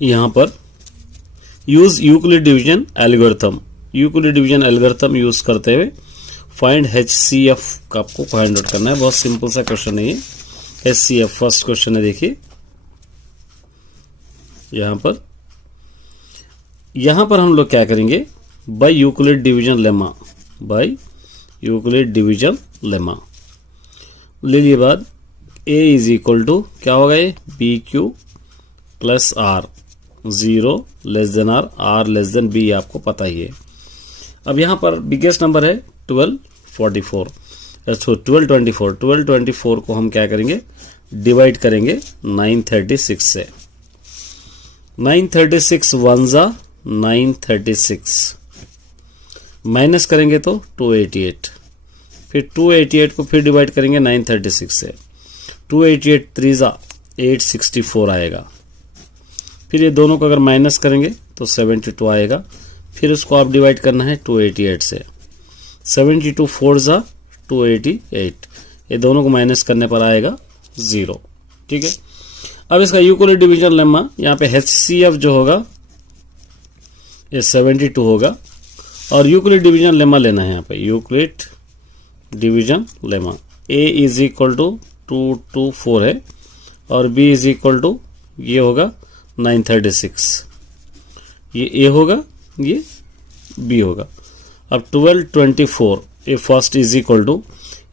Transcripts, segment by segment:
यहाँ पर use Euclid division algorithm, Euclid division algorithm use करते हुए फाइंड HCF का आपको फाइंड आउट करना है। बहुत सिंपल सा क्वेश्चन है ये। HCF फर्स्ट क्वेश्चन है, देखिए यहां पर हम लोग क्या करेंगे, by Euclid division lemma, by Euclid division lemma ले लिए बाद A इज इक्वल टू क्या होगा, ये BQ plus R, 0 less than R less than B, आपको पता ही है। अब यहां पर बिगेस्ट नंबर है 1244, 1224 को हम क्या करेंगे, डिवाइड करेंगे 936 से। 936 वन जा 936, माइनस करेंगे तो 288, फिर 288 को फिर डिवाइड करेंगे 936 से। 288 3 जा 864 आएगा। फिर ये दोनों को अगर माइनस करेंगे तो 72 आएगा। फिर उसको आप डिवाइड करना है 288 से। 72 4 जा 288, ये दोनों को माइनस करने पर आएगा 0। ठीक है, अब इसका यूक्लिड डिवीजन लेमा, यहाँ पे HCF जो होगा ये 72 होगा, और यूक्लिड डिवीजन लेमा लेना है यहाँ पे, Euclid division lemma. A is equal to 224 है और B इज इक्वल टू ये होगा 936, ये A होगा, ये B होगा। अब 1224 A first is equal to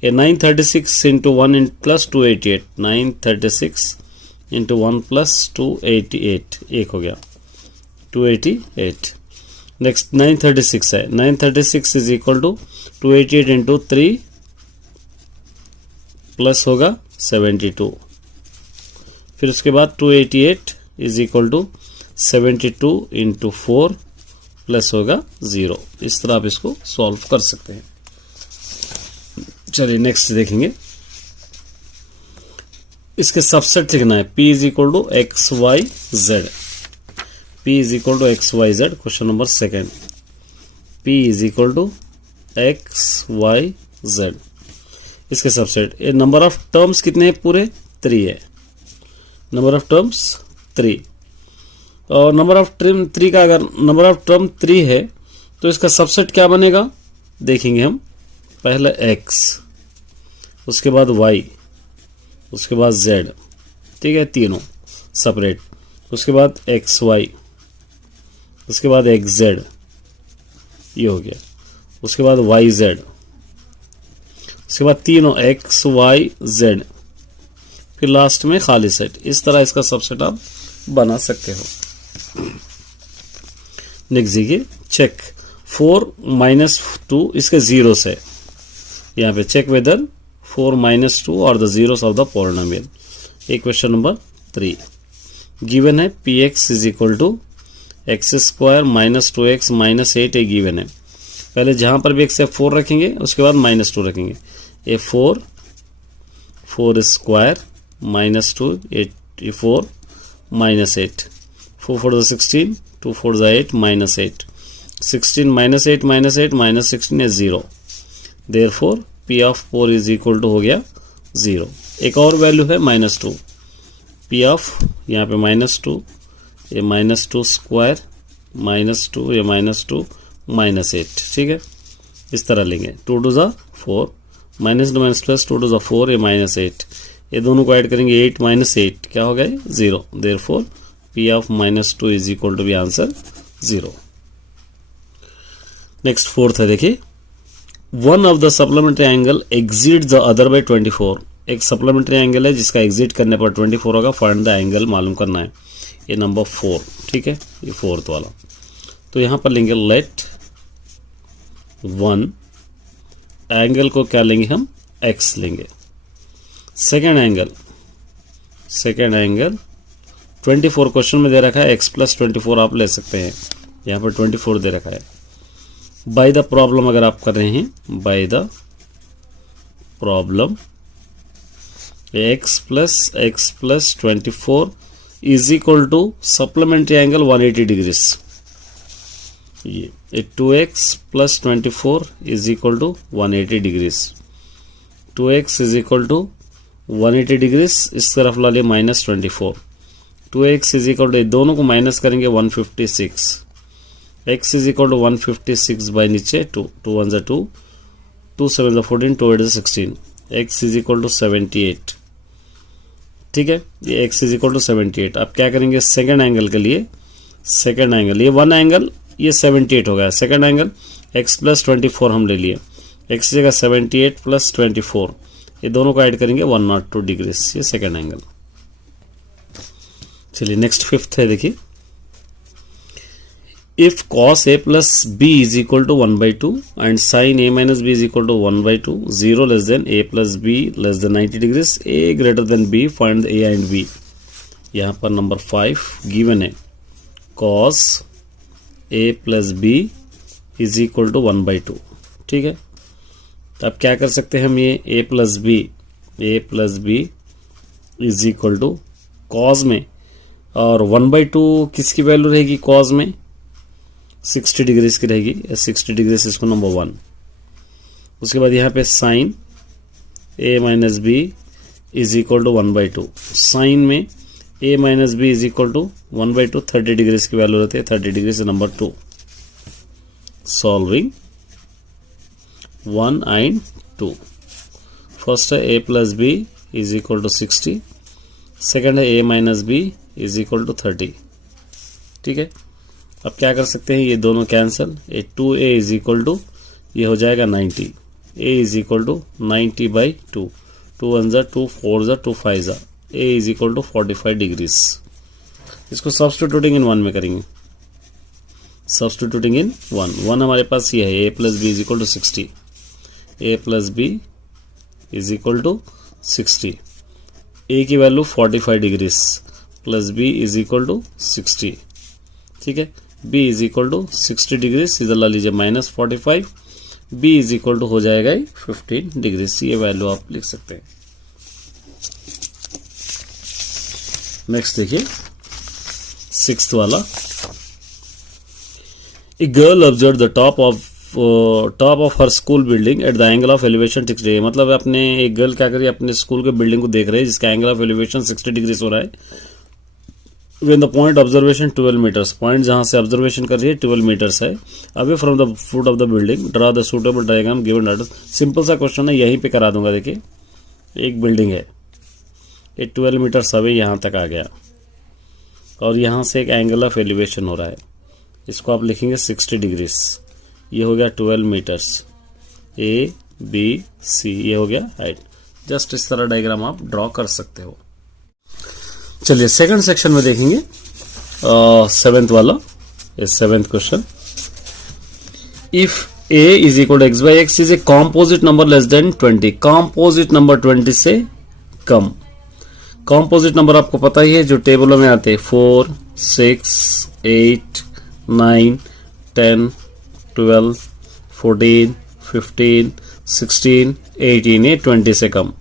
A 936 into 1 plus 288, 936 into 1 plus 288, एक हो गया 288। नेक्स्ट 936 है, 936 is equal to 288 into 3 plus होगा 72, फिर उसके बाद 288 is equal to 72 into 4 plus होगा 0। इस तरह आप इसको सॉल्व कर सकते हैं। चलिए नेक्स्ट देखेंगे, इसके सबसेट लिखना है। P is equal to XYZ, P is equal to XYZ, question number second. P is equal to XYZ, इसके सबसेट। ये नंबर ऑफ टर्म्स कितने हैं, पूरे 3 है, नंबर ऑफ टर्म्स 3। और नंबर ऑफ टर्म 3 का, अगर नंबर ऑफ टर्म 3 है तो इसका सबसेट क्या बनेगा, देखेंगे हम। पहले X, उसके बाद Y, उसके बाद Z, ठीक है, तीनों सेपरेट। उसके बाद XY, उसके बाद XZ, ये हो गया। उसके बाद YZ, उसके बाद तीनों XYZ, फिर लास्ट में खाली सेट। इस तरह इसका सबसेट आप बना सकते हो। नेक्स्ट देखिए, चेक 4 - 2 इसके जीरो से, यहाँ पे चेक वेदर 4 - 2 और the zeros of the polynomial. ये क्वेश्चन नंबर 3 गिवन है। Px is equal to x² - 2x - 8 ये गिवन है। पहले जहां पर भी x है 4 रखेंगे, उसके बाद -2 रखेंगे। ये 4 4² -2 8 4 -8 4 4 = 16 2 4 = 8 -8 16 -8 -8 -16 is 0। Therefore P of 4 is equal to हो गया 0। एक और वैल्यू है -2। P of यहाँ पे -2, ये -2 स्क्वायर -2, ये -2 -8, ठीक है। इस तरह लेंगे 2 2 ज़ा 4 -2 प्लस 2 2 ज़ा 4, ये -8, ये दोनों को ऐड करेंगे 8 -8 क्या हो गया 0। Therefore P of -2 is equal to भी आंसर 0। नेक्स्ट फोर्थ है, देखिए one of the supplementary angle exceed the other by 24। एक सप्लीमेंट्री एंगल है जिसका एग्जिट करने पर 24 होगा, फाइंड द एंगल मालूम करना है। ये नंबर 4, ठीक है, ये फोर्थ वाला। तो यहां पर लेंगे लेट वन, एंगल को क्या लेंगे हम, x लेंगे। सेकेंड एंगल 24 क्वेश्चन में दे रखा है, x + 24 आप ले सकते हैं, यहाँ पर 24 दे रखा है। बाय द प्रॉब्लम अगर आप कर रहे हैं, by the problem x + 24 is equal to supplementary angle 180 degrees. ये 2x + 24 is equal to 180 degrees. 2x is equal to 180 degrees, इस तरफ ला लिए -24, 2x इज इक्वल टू, दोनों को माइनस करेंगे 156, x is equal to 156 by नीचे 2, 2 1 2, 2 7 14, 2 8 16, x इज इक्वल टू 78। ठीक है, ये x इज इक्वल टू 78। अब क्या करेंगे सेकेंड एंगल के लिए, सेकेंड एंगल, ये वन एंगल, ये 78 हो गया। सेकेंड एंगल x प्लस 24 हम ले लिए, x की जगह 78 प्लस 24, ये दोनों को ऐड करेंगे 102 डिग्री, ये सेकेंड एंगल। चलिए नेक्स्ट फिफ्थ है, देखिए if cos a plus b is equal to 1/2 and sin a minus b is equal to 1/2, 0 less than a plus b less than 90 degrees, a greater than b, find a and b। यहाँ पर number 5 given है, cos a plus b is equal to 1/2। ठीक है, तो अब क्या कर सकते हैं हम, ये a plus b is equal to cos में, और 1/2 किसकी वैल्यू रहेगी cos में, 60 डिग्रीज की रहेगी, 60 डिग्रीज इसको नंबर 1। उसके बाद यहाँ पे sine a minus B is equal to 1/2, sine में a minus B is equal to 1/2, 30 degrees की वैल्यू रहती है, 30 डिग्री से नंबर 2। सॉल्विंग 1 एंड 2, फर्स्ट है a plus B is equal to 60, second है a minus B is equal to 30। ठीक है, अब क्या कर सकते हैं, ये दोनों कैंसिल, ये 2a इज इक्वल टू, ये हो जाएगा 90, a is equal to 90/2, 2 1 2 4 2 5, a is equal to 45 degrees. इसको सब्स्टिट्यूटिंग इन 1 में करेंगे, सब्स्टिट्यूटिंग इन 1 हमारे पास ये है, a plus B is equal to 60, a plus B is equal to 60, a की value 45 degrees plus b is equal to 60। ठीक है, b is equal to 60 degrees, इधर ला लीजिए -45, b इज इक्वल टू हो जाएगा 15 डिग्रीज, ये वैल्यू आप लिख सकते हैं। नेक्स्ट देखिए 6th वाला, a girl observe the top of her school building at the angle of elevation 60 degree. मतलब अपने एक गर्ल क्या करिए, अपने स्कूल के बिल्डिंग को देख रहे हैं जिसका एंगल ऑफ एलिवेशन 60 डिग्रीज हो रहा है। When the point observation 12 meters, point जहां से ऑब्जर्वेशन कर रही है 12 मीटर्स है, away from the foot of the building, draw the suitable diagram given data. Simple सा क्वेश्चन है, यहीं पे करा दूंगा। देखिए एक बिल्डिंग है, ये 12 मीटर्स अवे यहां तक आ गया, और यहां से एक एंगल ऑफ एलिवेशन हो रहा है, इसको आप लिखेंगे 60 डिग्रीज, ये हो गया 12 मीटर्स, ए बी सी, ये हो गया हाइट। जस्ट इस तरह डायग्राम आप ड्रॉ कर सकते हो। चलिए सेकंड सेक्शन में देखेंगे 7th वाला, 7th question, if a is equal to X by X is a composite number less than 20, composite number 20 से कम। कॉम्पोजिट नंबर आपको पता ही है, जो टेबलों में आते हैं 4 6 8 9 10 12 14 15 16 18, ये 20 से कम।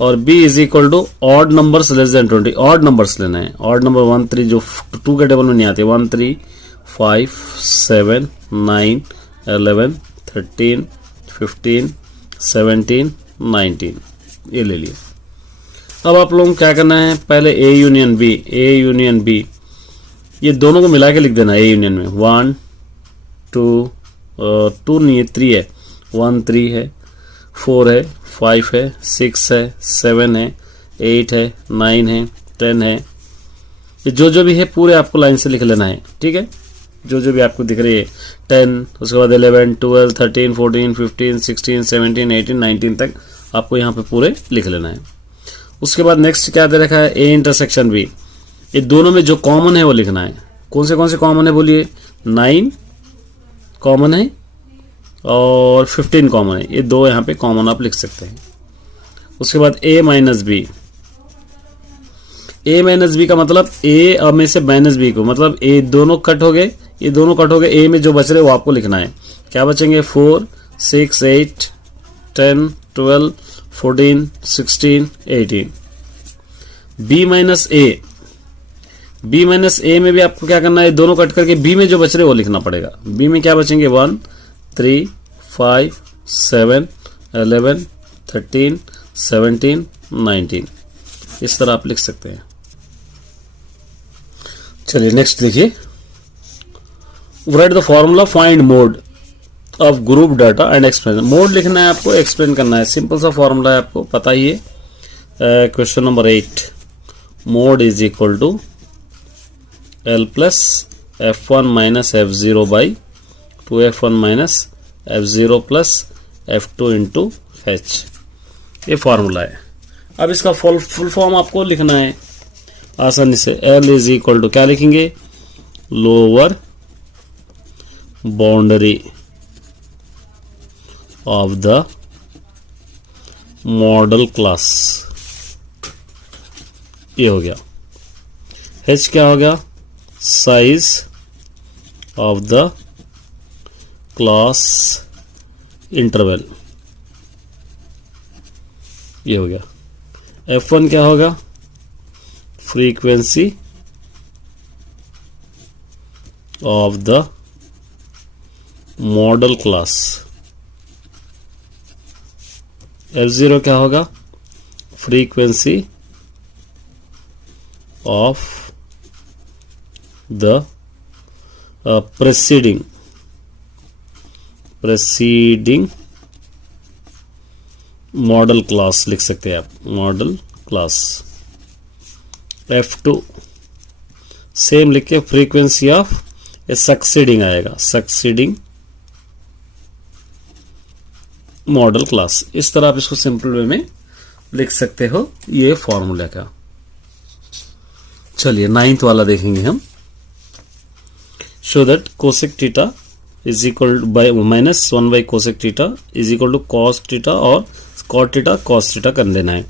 और b is equal to odd numbers less than 20, odd numbers लेना है, ऑड नंबर 1 3 जो 2 के टेबल में नहीं आते, 1 3 5 7 9 11 13 15 17 19, ये ले लिए। अब आप लोगों को क्या करना है, पहले a यूनियन b, ये दोनों को मिला के लिख देना। a यूनियन में 1 2 2 नहीं है, 3 है, 1 3 है, 4 है, 5 है, 6 है, 7 है, 8 है, 9 है, 10 है, ये जो भी है पूरे आपको लाइन से लिख लेना है। ठीक है, जो भी आपको दिख रही है 10, उसके बाद 11 12 13 14 15 16 17 18 19 तक आपको यहाँ पे पूरे लिख लेना है। उसके बाद नेक्स्ट क्या दे रखा है, ए इंटरसेक्शन बी, ये दोनों में जो कॉमन है वो लिखना है। कौन से कॉमन है बोलिए, 9 कॉमन है और 15 कॉमन है, ये दो यहाँ पे कॉमन आप लिख सकते हैं। उसके बाद a माइनस बी का मतलब a में से माइनस बी को, मतलब a दोनों कट हो गए, ये दोनों कट हो गए, a में जो बच रहे वो आपको लिखना है। क्या बचेंगे, 4 6 8 10 12 14 16 18। b माइनस a में भी आपको क्या करना है, दोनों कट करके b में जो बच रहे वो लिखना पड़ेगा। b में क्या बचेंगे, 1 3 5 7 11 13 17 19, इस तरह आप लिख सकते हैं। चलिए नेक्स्ट देखिए, right the formula find mode of group data and explain. Mode लिखना है आपको, एक्सप्लेन करना है, सिंपल सा फॉर्मूला है, आपको पता ही है। Question number 8, mode is equal to L plus F1 minus F0 by 2F1 minus F0 plus F2 into H, ये फॉर्मूला है। अब इसका फुल फॉर्म आपको लिखना है आसानी से। L इज इक्वल टू क्या लिखेंगे, lower boundary of the modal class, ये हो गया। H क्या हो गया, size of the class interval, ये हो गया। F1 क्या होगा, frequency of the modal class. F0 क्या होगा, frequency of the preceding modal class लिख सकते हैं आप, मॉडल क्लास। F2 सेम लिख के फ्रीक्वेंसी ऑफ सक्सीडिंग आएगा, सक्सीडिंग मॉडल क्लास। इस तरह आप इसको सिंपल वे में लिख सकते हो, ये फॉर्मूला का। चलिए 9th वाला देखेंगे हम। Show that cosec theta is equal by minus 1 by cosec theta is equal to cos theta और कॉट थीटा कॉस थीटा कर लेना है।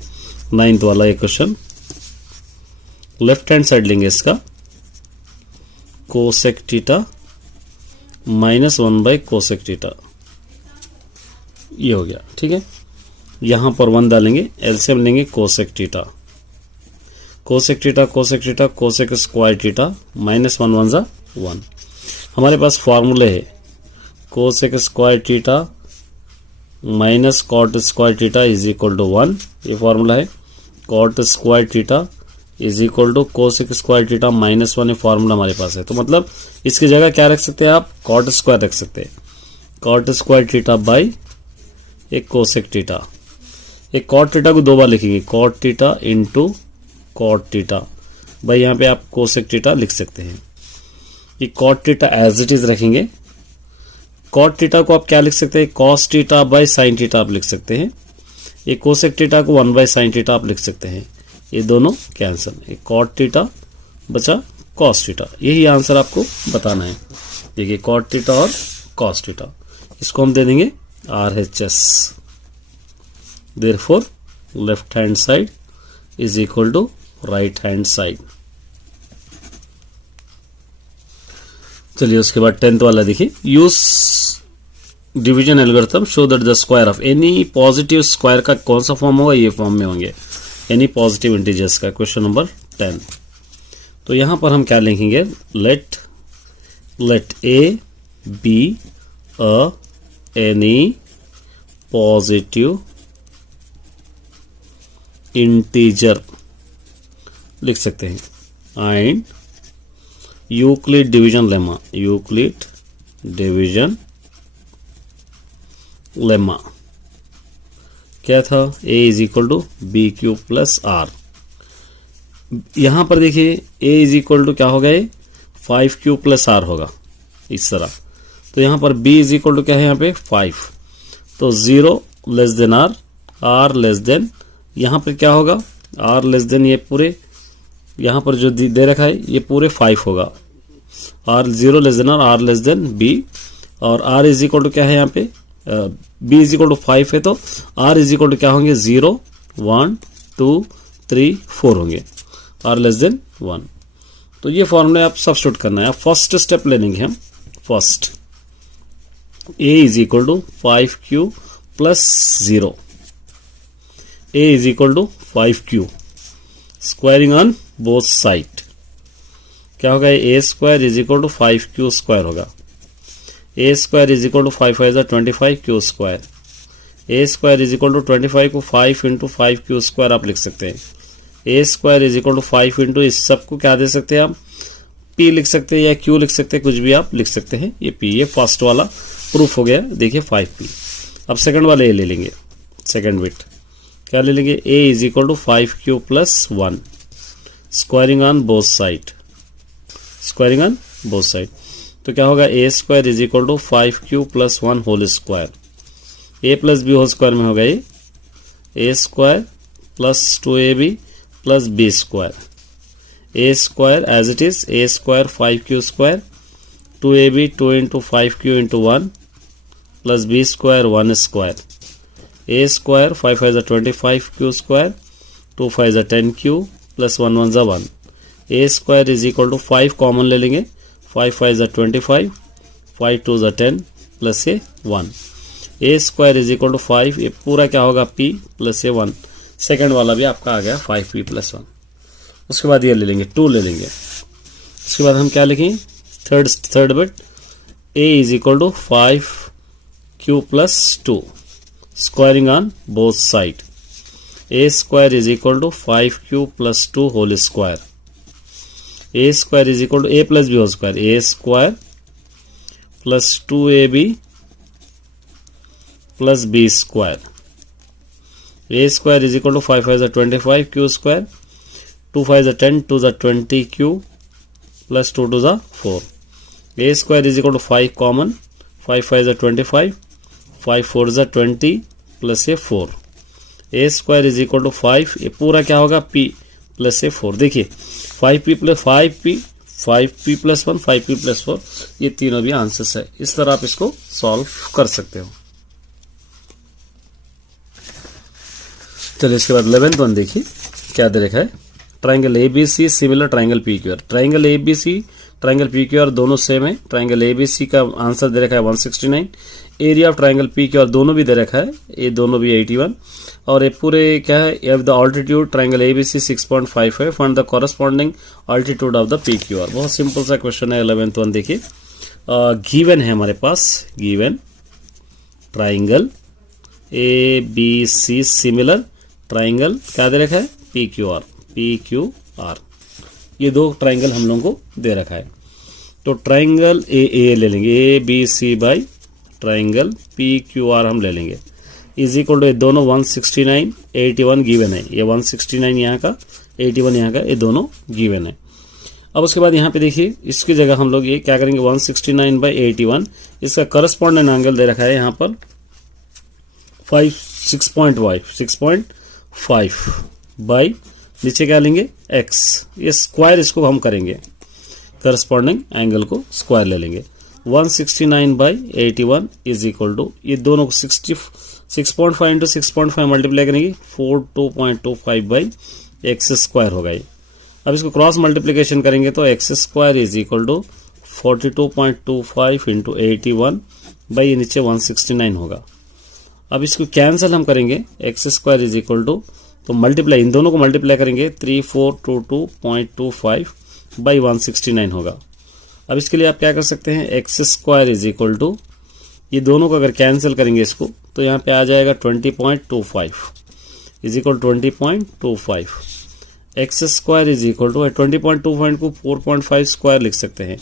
9th वाला ये क्वेश्चन, लेफ्ट हैंड साइड लेंगे इसका, cosec theta minus 1 by cosec theta, ये हो गया। ठीक है, यहां पर 1 डालेंगे, एलसीएम लेंगे cosec theta, cosec theta cosec theta cosec square theta, minus 1 1 जा 1। हमारे पास फॉर्मूले है cosec square theta minus cot square theta is equal to 1, ये फॉर्मूला है। Cot square theta is equal to cosec square theta minus 1, ये formula हमारे पास है। तो मतलब इसकी जगह क्या रख सकते हैं आप, कॉट स्क्वायर रख सकते हैं, कॉट स्क्वायर थीटा बाई एक कोसेक थीटा। एक कॉट थीटा को 2 बार लिखेंगे, cot theta into cot theta, भाई यहाँ पे आप कोसेक थीटा लिख सकते हैं। ये cot theta as it is रखेंगे। कॉट थीटा को आप क्या लिख सकते हैं, cos theta by sine theta आप लिख सकते हैं। ये कोसेक थीटा को 1 बाई साइन थीटा आप लिख सकते हैं। ये दोनों कैंसिल, ये कॉट थीटा बचा कॉस थीटा, यही आंसर आपको बताना है। देखिए कॉट थीटा और कॉस थीटा, इसको हम दे देंगे RHS। Therefore left hand side is equal to right hand side. चलिए उसके बाद 10th वाला देखिए, use division algorithm show that the square of any positive square का कौन सा फॉर्म होगा, ये फॉर्म में होंगे एनी पॉजिटिव इंटीजर्स का। क्वेश्चन नंबर 10, तो यहां पर हम क्या लिखेंगे, let a be a any positive integer लिख सकते हैं। And Euclid division lemma, Euclid division lemma क्या था, a is equal to b q plus r. यहां पर देखिए a इज इक्वल टू क्या होगा, ये 5q प्लस आर होगा इस तरह। तो यहां पर b इज इक्वल टू क्या है, यहाँ पे 5, तो 0 less than r less than, यहां पर क्या होगा r लेस देन, ये पूरे यहां पर जो दे रखा है ये पूरे 5 होगा। r 0 less than r less than b, और r इज इक्वल टू क्या है, यहाँ पे b इज इक्वल टू 5 है, तो r इज इक्वल टू क्या होंगे, 0 1 2 3 4 होंगे, r लेस देन 1। तो ये फॉर्मूला आप सब्स्टिट्यूट करना है। फर्स्ट स्टेप ले लेंगे हम, first a is equal to 5q plus 0, a is equal to 5q, squaring on both side क्या होगा, a square is equal to 5q square होगा। a square is equal to 5 5 25 q square, a square is equal to 25 को 5 into 5q square आप लिख सकते हैं। a square is equal to 5 into, इस सबको क्या दे सकते हैं आप, P लिख सकते हैं या Q लिख सकते हैं, कुछ भी आप लिख सकते हैं। ये P, ये फर्स्ट वाला प्रूफ हो गया। देखिए 5P। अब सेकंड वाला ये ले लेंगे, सेकंड बिट क्या ले लेंगे, A is equal to 5Q plus 1 squaring on both side, squaring on both side. तो क्या होगा, A square is equal to 5Q plus 1 whole square. A plus b whole square में होगा ये A square plus 2AB plus B square. A square as it is A square 5Q square 2AB 2 into 5Q into 1 plus B square 1 square. A square 5 5 25Q square 2 5 10Q plus 1 1 1। A square is equal to 5 common ले लेंगे, 5 5 25 5 2 10 plus ये 1। A square is equal to 5, ये पूरा क्या होगा P plus ये 1। Second वाला भी आपका आ गया 5P प्लस 1। उसके बाद ये ले लेंगे 2 ले लेंगे। उसके बाद हम क्या लिखेंगे, third bit A is equal to 5Q plus 2 squaring on both side. A square is equal to 5Q plus 2 whole square. A square is equal to A plus b whole square, A square plus 2AB plus B square. A square is equal to 5 5 25Q square 2 5 10 2 20Q plus 2 2 4। A square is equal to 5 common, 5 5 25 5 4 20 plus ये 4। A square is equal to 5, ये पूरा क्या होगा P plus ये 4। देखिए 5P plus 5P plus 1 5P plus 4, ये तीनों भी आंसर्स है। इस तरह आप इसको सॉल्व कर सकते हो। चलिए इसके बाद 11th वन देखिए क्या दे रखा है, triangle ABC similar triangle PQR। Triangle ABC triangle PQR दोनों सेम है। ट्राइंगल ABC का आंसर दे रखा है 169। एरिया ऑफ ट्राइंगल PQR दोनों भी दे रखा है, ये दोनों भी 81। और ये पूरे क्या है, if the altitude triangle ABC 6.5 है, find the corresponding altitude of the PQR। बहुत सिंपल सा क्वेश्चन है। 11th वन देखिए, गिवन है हमारे पास, given triangle ABC similar triangle क्या दे रखा है, PQR। ये दो ट्राइंगल हम लोगों को दे रखा है। तो ट्राइंगल AA ले लेंगे, ABC बाई ट्राइंगल PQR हम ले लेंगे, इज इक्वल टू दोनों 169 81 गिवन है। ये 169 यहाँ का 81 यहाँ का, ये दोनों गिवन है। अब उसके बाद यहाँ पे देखिए इसकी जगह हम लोग ये क्या करेंगे, 169 बाई 81 इसका करस्पॉन्डेंट एंगल दे रखा है यहाँ पर 6.5 बाई नीचे क्या लेंगे x, ये स्क्वायर इसको हम करेंगे, करस्पॉन्डिंग एंगल को स्क्वायर ले लेंगे। 169 बाई 81 इज इक्वल टू, ये दोनों को 6.5 इंटू 6.5 मल्टीप्लाई करेंगे 42.25 बाई एक्स स्क्वायर होगा ये। अब इसको क्रॉस मल्टीप्लीकेशन करेंगे तो x square is equal to 42.25 into 81 by नीचे 169 होगा। अब इसको कैंसिल हम करेंगे, x square is equal to, तो मल्टीप्लाई इन दोनों को मल्टीप्लाई करेंगे 3422.25 बाई 169 होगा। अब इसके लिए आप क्या कर सकते हैं, x square is equal to, ये दोनों को अगर कैंसिल करेंगे इसको तो यहाँ पे आ जाएगा 20.25 is equal 20.25। X square is equal to 20.25 को 4.5 स्क्वायर लिख सकते हैं,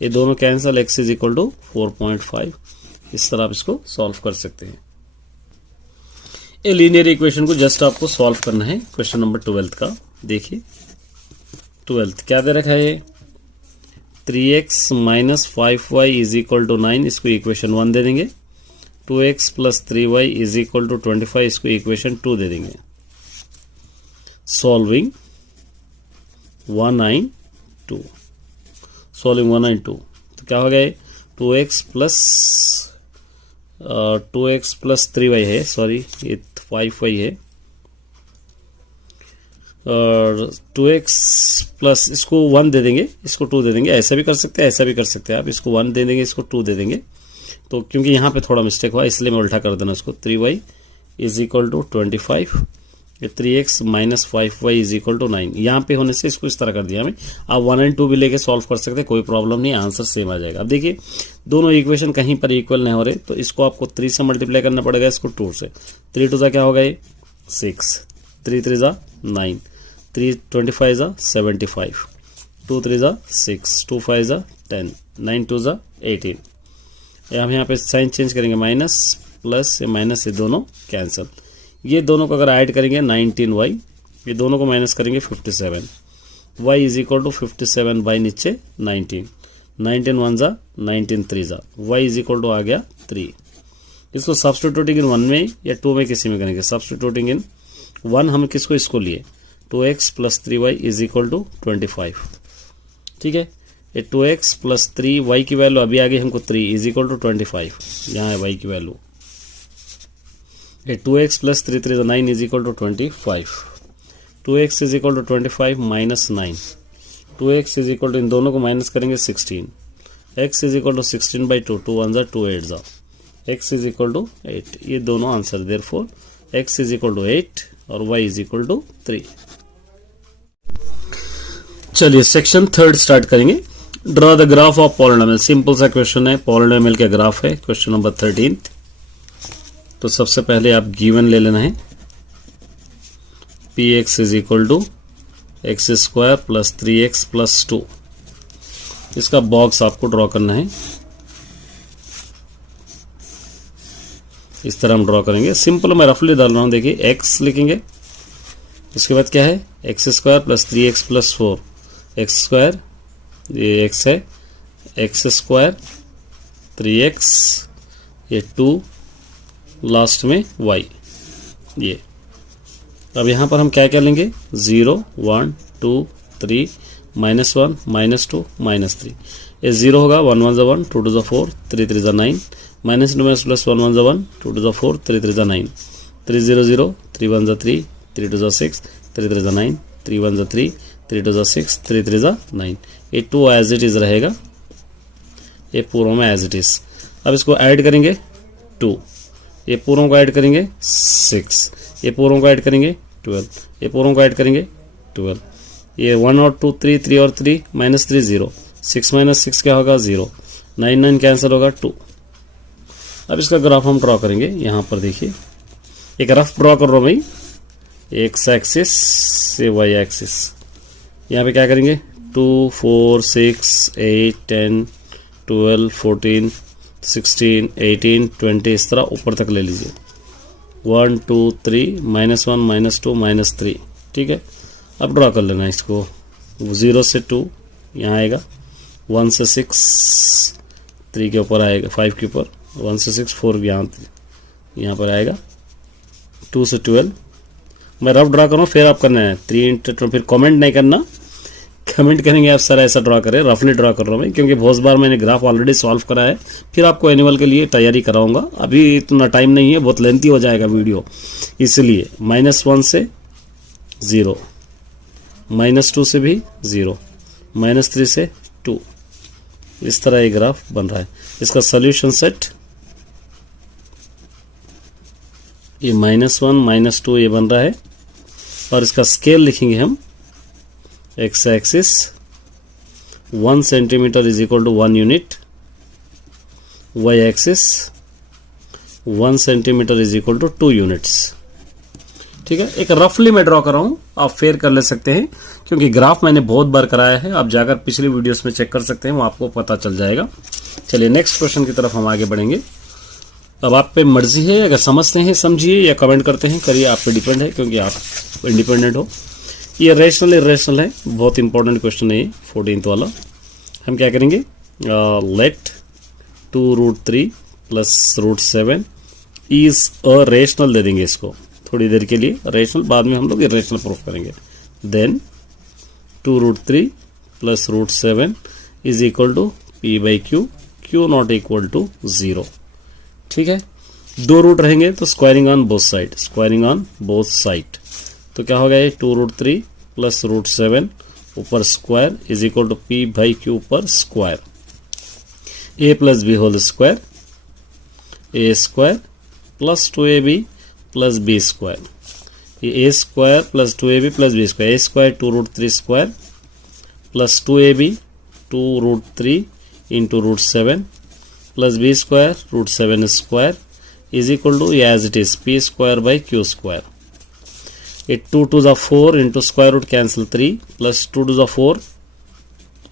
ये दोनों cancel, x is equal to 4.5। इस तरह आप इसको सॉल्व कर सकते हैं। ये लीनियर इक्वेशन को जस्ट आपको सॉल्व करना है। क्वेश्चन नंबर 12 का देखिए, 12 क्या दे रखा है, 3x minus 5y is equal to 9, इसको इक्वेशन 1 दे देंगे। 2x plus 3y is equal to 25, इसको इक्वेशन 2 दे देंगे। सॉल्विंग 192, सॉल्विंग 192 तो क्या हो गया, 2x प्लस 3y है, सॉरी ये 5y है, और 2x प्लस इसको 1 दे देंगे, इसको 2 दे देंगे। ऐसा भी कर सकते हैं, ऐसा भी कर सकते हैं आप, इसको 1 दे देंगे, इसको 2 दे देंगे। तो क्योंकि यहाँ पे थोड़ा मिस्टेक हुआ इसलिए मैं उल्टा कर देना इसको। 3y is equal to 25, 3x minus 5y is equal to 9। यहाँ पे होने से इसको इस तरह कर दिया हमें। आप 1 और 2 भी लेके सॉल्व कर सकते हैं, कोई प्रॉब्लम नहीं, आंसर सेम आ जाएगा। अब देखिए दोनों इक्वेशन कहीं पर इक्वल नहीं हो रहे, तो इसको आपको 3 से मल्टीप्लाई करना पड़ेगा, इसको 2 से। 3 2 क्या होगा ये 6, 3 3 9, 3 25 75, 2 3 ज़ा 6, 2 5 ज़ा 10, 9 2 ज़ा 18। हम यहाँ पे साइन चेंज करेंगे, माइनस प्लस, ये माइनस ये दोनों कैंसिल। ये दोनों को अगर ऐड करेंगे 19y, ये दोनों को माइनस करेंगे 57, y is equal to 57 by नीचे 19, 19 1 ज़ा 19 3 ज़ा, y इज इक्वल टू आ गया 3। इसको सब्स्टिट्यूटिंग इन 1 में या 2 में किसी में करेंगे। सब्स्टिट्यूटिंग इन 1 हम किसको, इसको लिए 2x plus 3y is equal to 25। ठीक है, ये 2x प्लस 3y की वैल्यू अभी आ गई हमको 3 इज इक्वल टू 25। यहाँ है y की वैल्यू, ये 2x plus 3 3 9 is equal to 25। 2x is equal to 25 minus 9, 2x is equal to, इन दोनों को माइनस करेंगे 16, x is equal to 16 by 2, 2 1 ज़ा 2 8 ज़ा, x इज इक्वल टू 8। ये दोनों answer, therefore x is equal to 8 और y इज इक्वल टू 3। चलिए सेक्शन 3 स्टार्ट करेंगे। Draw the graph of polynomial. Simple सा क्वेश्चन है, पॉलिनोमियल का ग्राफ है, क्वेश्चन नंबर 13। तो सबसे पहले आप गिवन ले लेना है, px is equal to x square plus 3x plus 2। इसका बॉक्स आपको ड्रॉ करना है, इस तरह हम ड्रॉ करेंगे। सिंपल मैं रफली डाल रहा हूं, देखिए x लिखेंगे, उसके बाद क्या है x square plus 3x plus 4, x square ये x है, एक्स स्क्वायर 3x, ये 2, लास्ट में y। ये अब यहाँ पर हम क्या क्या लेंगे, 0 1 2 3 -1 -2 -3। ये 0 होगा, 1 1 ज़ा 1, 2 2 ज़ा 4, 3 3 ज़ा 9, माइनस माइनस प्लस 1 1 ज़ा 1, 2 2 ज़ा 4, 3 3 ज़ा 9, 3 0 0, 3 1 ज़ा 3, 3 2 ज़ा 6, 3 3 ज़ा 9, 3 1 ज़ा 3, 3 2 ज़ा 6, 3 3 ज़ा 9। ये 2 एज इट इज रहेगा, ये पूरों में एज इट इज। अब इसको ऐड करेंगे 2, ये पूरों को ऐड करेंगे 6, ये पूरों को ऐड करेंगे 12, ये पूरों को ऐड करेंगे 12, ये 1 और 2 3, 3 और 3 -3 0, 6 माइनस 6 क्या होगा 0, 9 9 कैंसिल होगा 2। अब इसका ग्राफ हम ड्रॉ करेंगे। यहाँ पर देखिए एक रफ ड्रॉ कर रहा हूँ भाई, एक्स एक्सिस से वाई एक्सिस। यहाँ पे क्या करेंगे 2 4 6 8 10 12 14 16 18 20 इस तरह ऊपर तक ले लीजिए, 1 2 3 -1 -2 -3। ठीक है, अब ड्रॉ कर लेना इसको, 0 से 2 यहाँ आएगा, 1 से 6 3 के ऊपर आएगा, 5 के ऊपर 1 से 6 4 यहाँ पर आएगा, 2 से 12। मैं रफ ड्रा करूँ, फिर आप करना है 3 इंटू 2, फिर कमेंट नहीं करना, कमेंट करेंगे आप सर ऐसा ड्रा करें, रफली ड्रा कर रहा हूँ मैं, क्योंकि बहुत बार मैंने ग्राफ ऑलरेडी सॉल्व करा है, फिर आपको एनुअल के लिए तैयारी कराऊंगा। अभी इतना टाइम नहीं है, बहुत लेंथी हो जाएगा वीडियो, इसलिए -1 से 0, -2 से भी 0, -3 से 2, इस तरह ये ग्राफ बन रहा है। इसका सोल्यूशन सेट ये -1 -2 ये बन रहा है, और इसका स्केल लिखेंगे हम, x axis 1 centimetre is equal to 1 unit, y axis 1 centimetre is equal to 2 units. ठीक है, एक रफली मैं ड्रॉ कर रहा हूं, आप फेयर कर ले सकते हैं, क्योंकि ग्राफ मैंने बहुत बार कराया है, आप जाकर पिछली वीडियोस में चेक कर सकते हैं, वो आपको पता चल जाएगा। चलिए नेक्स्ट क्वेश्चन की तरफ हम आगे बढ़ेंगे। अब आप पे मर्जी है, अगर समझते हैं समझिए, या कमेंट करते हैं करिए, आप पे डिपेंड है, क्योंकि आप इंडिपेंडेंट हो। ये रेशनल इरेशनल है, बहुत इंपॉर्टेंट क्वेश्चन है ये 14th वाला। हम क्या करेंगे, लेट 2√3 + √7 इज अ रेशनल दे देंगे इसको थोड़ी देर के लिए, रेशनल, बाद में हम लोग इरेशनल प्रूफ करेंगे। Then 2√3 + √7 is equal to p/q, q not equal to 0। ठीक है, 2 रूट रहेंगे तो squaring on both side, squaring on both side, तो क्या हो गया ये 2√3 + √7 ऊपर square is equal to p/q ऊपर square, a + b whole square, a square + 2ab + b square, ये a square + 2ab + b square, a square 2√3 square + 2ab 2√3 × √7 + b square √7 square is equal to as it is p square by q square. ये 2 2 ज़ा 4 into square root cancel 3 + 2 2 ज़ा 4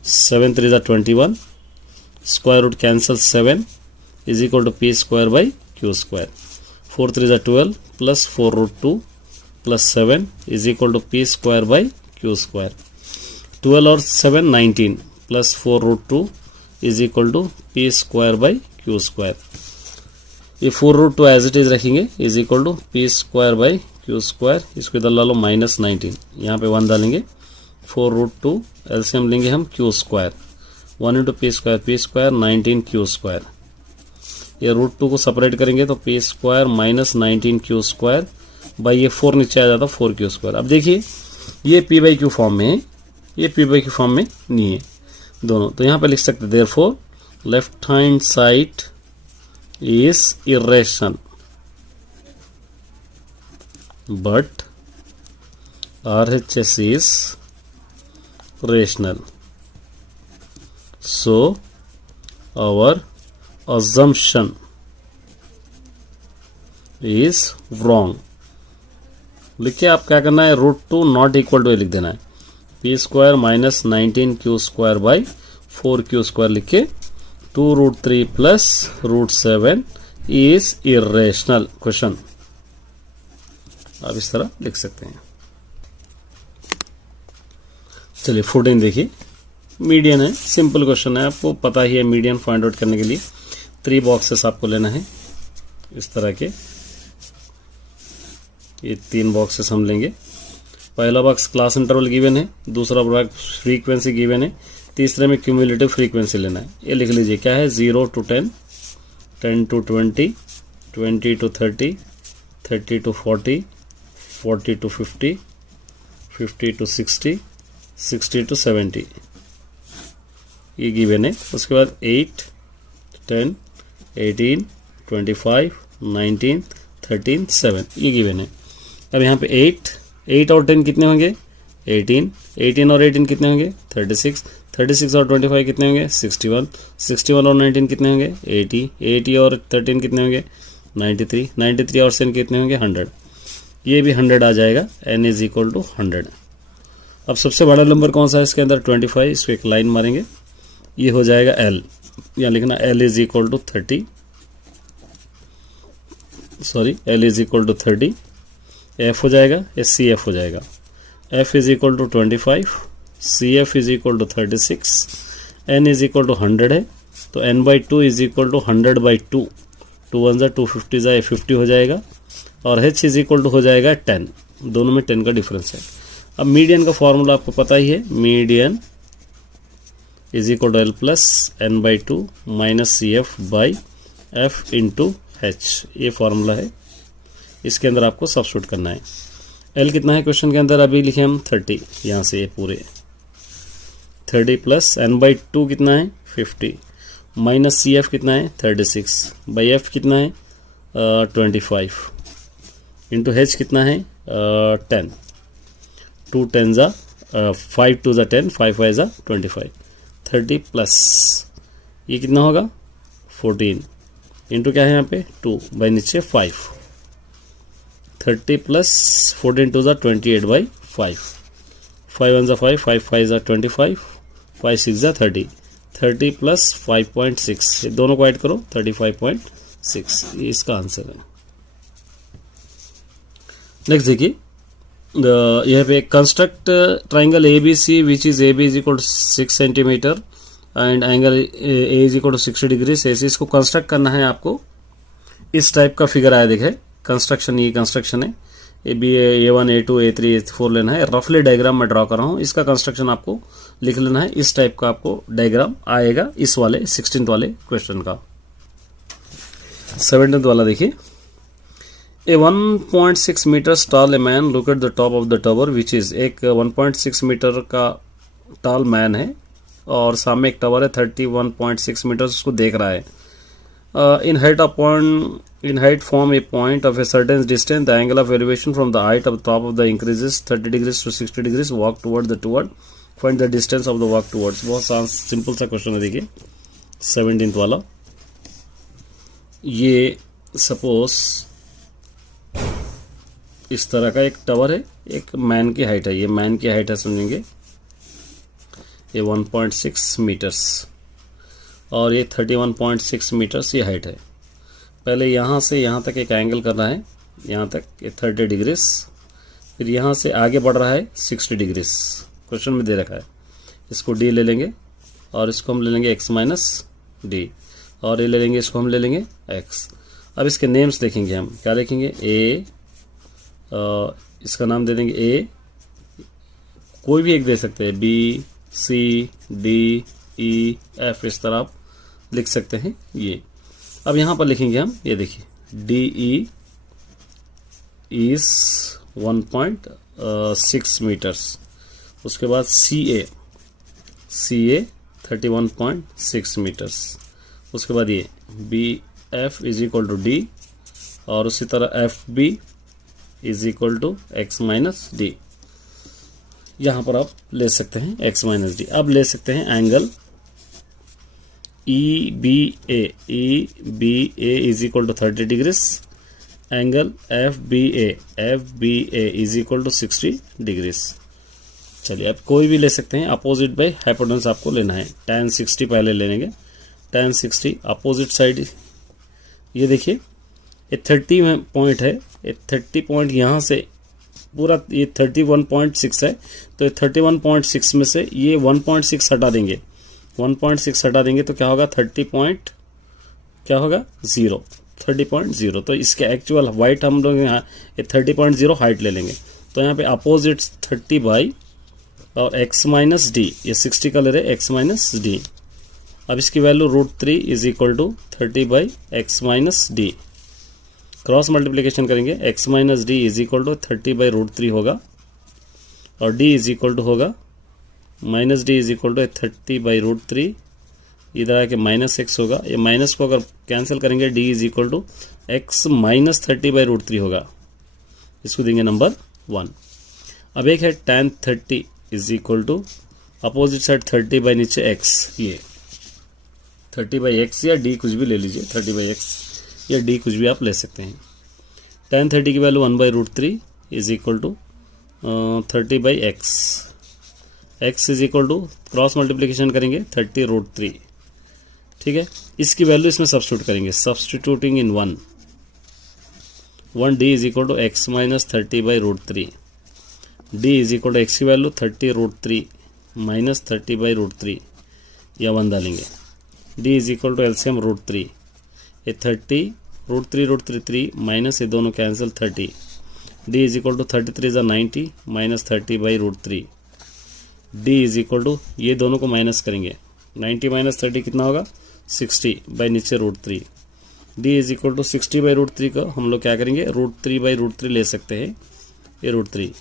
7 3 जा 21, square root cancel 7 is equal to p square by q square. 4 3 जा 12 plus 4 root 2 plus 7 is equal to p square by q square. 12 और 7 19 plus 4 root 2 is equal to p square by q square. ये 4 root 2 as it is रखेंगे is equal to p square by q square. इसको इधर ला लो -19, यहाँ पे 1 डालेंगे. 4 root 2 LCM लेंगे हम Q square. 1 into P square 19 q square. ये रूट 2 को सेपरेट करेंगे तो P square -19 q square by ये 4 नीचे आ जाता 4 क्यू स्क्वायर. अब देखिए ये पी बाई क्यू फॉर्म में है, ये पी बाई क्यू फॉर्म में नहीं है दोनों, तो यहाँ पे लिख सकते therefore left hand side is irrational but RHS is rational. So our assumption is wrong. लिखिए आप क्या करना है, रूट 2 नॉट इक्वल टू लिख देना है. P square -19 q square by 4 q square लिख के 2 root 3 plus root 7 is irrational. Question आप इस तरह लिख सकते हैं. चलिए 14 देखिए, मीडियन है, सिंपल क्वेश्चन है, आपको पता ही है. मीडियन फाइंड आउट करने के लिए 3 बॉक्सेस आपको लेना है इस तरह के. ये 3 बॉक्सेस हम लेंगे. पहला बॉक्स क्लास इंटरवल गिवन है, दूसरा बॉक्स फ्रीक्वेंसी गिवन है, तीसरे में क्यूमुलेटिव फ्रीक्वेंसी लेना है. ये लिख लीजिए क्या है, 0 to 10, 10 to 20, 20 to 30, 30 to 40, 40 to 50, 50 to 60, 60 to 70 ये गिवन है. उसके बाद 8, 10, 18, 25, 19, 13, 7 ये गिवन है. अब यहाँ पे 8 और 10 कितने होंगे, 18, 18 और 18 कितने होंगे, 36, 36 और 25 कितने होंगे, 61, 61 और 19 कितने होंगे, 80, 80 और 13 कितने होंगे, 93, 93 और 7 कितने होंगे, 100. ये भी 100 आ जाएगा. n is equal to 100. अब सबसे बड़ा नंबर कौन सा है इसके अंदर, 25. इसको एक लाइन मारेंगे, ये हो जाएगा l. यहाँ लिखना l is equal to 30, sorry l is equal to 30. f हो जाएगा, ये CF हो जाएगा. f is equal to 25, CF is equal to 36, n is equal to 100 है, तो n by 2 is equal to 100 by 2. 2 1 जा 250 जा 50 हो जाएगा, और h इज इक्वल टू हो जाएगा 10. दोनों में 10 का डिफरेंस है. अब मीडियन का फॉर्मूला आपको पता ही है, median is equal to L plus n by 2 minus CF by F into H. ये फॉर्मूला है, इसके अंदर आपको सब्स्टिट्यूट करना है. L कितना है क्वेश्चन के अंदर, अभी लिखे हम 30, यहाँ से ये पूरे 30 प्लस n बाई 2 कितना है 50 माइनस CF कितना है 36 बाई F कितना है 25 इंटू H कितना है 10. 2 10 जा 5 2 जा 10, 5 5 जा 25. 30 प्लस ये कितना होगा 14 इंटू क्या है यहाँ पे 2 बाई नीचे 5. 30 प्लस 14 2 जा 28 बाई 5. 5 1 जा 5, 5 5 जा 25, 5 6 जा 30. 30 प्लस 5.6 ये दोनों को ऐड करो 35.6. ये इसका आंसर है. नेक्स्ट देखिए, यहाँ पे construct triangle ABC which is AB is equal to 6 centimetre and angle A is equal to 60 degree. ऐसे इसको कंस्ट्रक्ट करना है आपको. इस टाइप का फिगर आया देखे, कंस्ट्रक्शन, ये कंस्ट्रक्शन है. A1 A2 A3 A4 लेना है. रफली डायग्राम मैं ड्रॉ कर रहा हूँ, इसका कंस्ट्रक्शन आपको लिख लेना है. इस टाइप का आपको डायग्राम आएगा इस वाले 16th वाले क्वेश्चन का. 17th वाला देखिए, A 1.6 meters tall a man look at the top of the tower which is. एक 1.6 मीटर का टॉल मैन है और सामने एक टावर है 31.6 मीटर, उसको देख रहा है. in height form a point of a certain distance. The angle of elevation from the height of the top of the increases 30 degrees to 60 degrees. Walk toward the toward. Find the distance of the walk towards. बहुत simple सा question है. देखिए 17th वाला, ये suppose इस तरह का एक टावर है, एक मैन की हाइट है, ये मैन की हाइट है समझेंगे. ये 1.6 मीटर्स और ये 31.6 मीटर्स ये हाइट है। पहले यहाँ से यहाँ तक एक एंगल करना है, यहाँ तक ये 30 डिग्रीज, फिर यहाँ से आगे बढ़ रहा है 60 डिग्रीज, क्वेश्चन में दे रखा है। इसको डी ले लेंगे और इसको हम ले लेंगे x माइनस डी, और ये ले लेंगे, इसको हम ले लेंगे x। अब इसके नेम्स देखेंगे, हम क्या लिखेंगे, ए, इसका नाम दे देंगे ए, कोई भी एक दे सकते हैं, बी, सी, डी, ई, एफ, इस तरह आप लिख सकते हैं ये। अब यहाँ पर लिखेंगे हम, ये देखिए, डी ई इज 1.6 मीटर्स। उसके बाद सी ए 31.6 मीटर्स। उसके बाद ये b f is equal to d, और उसी तरह f b is equal to x minus d. यहाँ पर आप ले सकते हैं एक्स माइनस डी। अब ले सकते हैं angle e b a is equal to 30 degrees, angle f b a is equal to 60 degrees. चलिए, आप कोई भी ले सकते हैं, अपोजिट बाय हाइपोटेनस आपको लेना है। tan 60 पहले ले लेंगे, tan 60 अपोजिट साइड, ये देखिए ये 30 पॉइंट है, ये 30 पॉइंट यहाँ से पूरा ये 31.6 है, तो ये 31.6 में से ये 1.6 हटा देंगे, 1.6 हटा देंगे तो क्या होगा, 30.0, तो इसके एक्चुअल हाइट हम लोग यहाँ ये 30.0 हाइट ले लेंगे। तो यहाँ पे अपोजिट 30 बाई और x माइनस डी, ये 60 का ले रहे x माइनस डी। अब इसकी value √3 is equal to 30 by x minus d. Cross multiplication करेंगे, x minus d is equal to 30 by √3 होगा, और d इज इक्वल टू होगा minus d is equal to 30 by √3, इधर आके माइनस एक्स होगा, ये माइनस को अगर कैंसिल करेंगे d is equal to x minus 30 by √3 होगा, इसको देंगे नंबर 1। अब एक है tan 30 is equal to opposite side 30 by नीचे x, ये 30 बाई एक्स या d कुछ भी ले लीजिए, 30 बाई एक्स या d कुछ भी आप ले सकते हैं। tan 30 की value 1 by √3 is equal to 30 by x, x is equal to cross multiplication करेंगे 30√3, ठीक है। इसकी वैल्यू इसमें सब्स्टिट्यूट करेंगे, substituting in 1 d is equal to x minus 30 by √3, d is equal to x की वैल्यू 30√3 माइनस 30 बाई √3, या 1 डालेंगे, d is equal to LCM √3, ये 30√3 माइनस ये दोनों cancel 30, d is equal to 33 = 90 minus 30 by √3, d is equal to ये दोनों को minus करेंगे, 90 माइनस 30 कितना होगा, 60 बाई नीचे √3, d is equal to 60 by √3 का हम लोग क्या करेंगे, √3 बाई √3 ले सकते हैं, ये √3,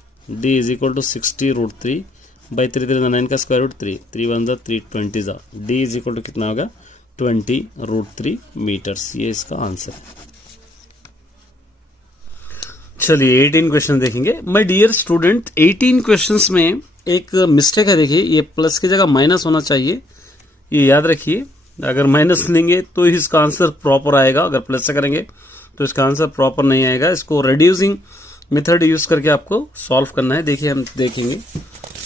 d is equal to 60 √3 by 3 3 9 का square root 3 3 1 3 20 d is equal to कितना होगा, 20√3 मीटर्स। ये इसका आंसर है। चलिए 18 क्वेश्चन देखेंगे। माय डियर स्टूडेंट, 18 क्वेश्चंस में एक मिस्टेक है, देखिए ये प्लस की जगह माइनस होना चाहिए, ये याद रखिए। अगर माइनस लेंगे तो इसका आंसर प्रॉपर आएगा, अगर प्लस से करेंगे तो इसका आंसर प्रॉपर नहीं आएगा। इसको रिड्यूसिंग मेथड यूज करके आपको सॉल्व करना है। देखिए हम देखेंगे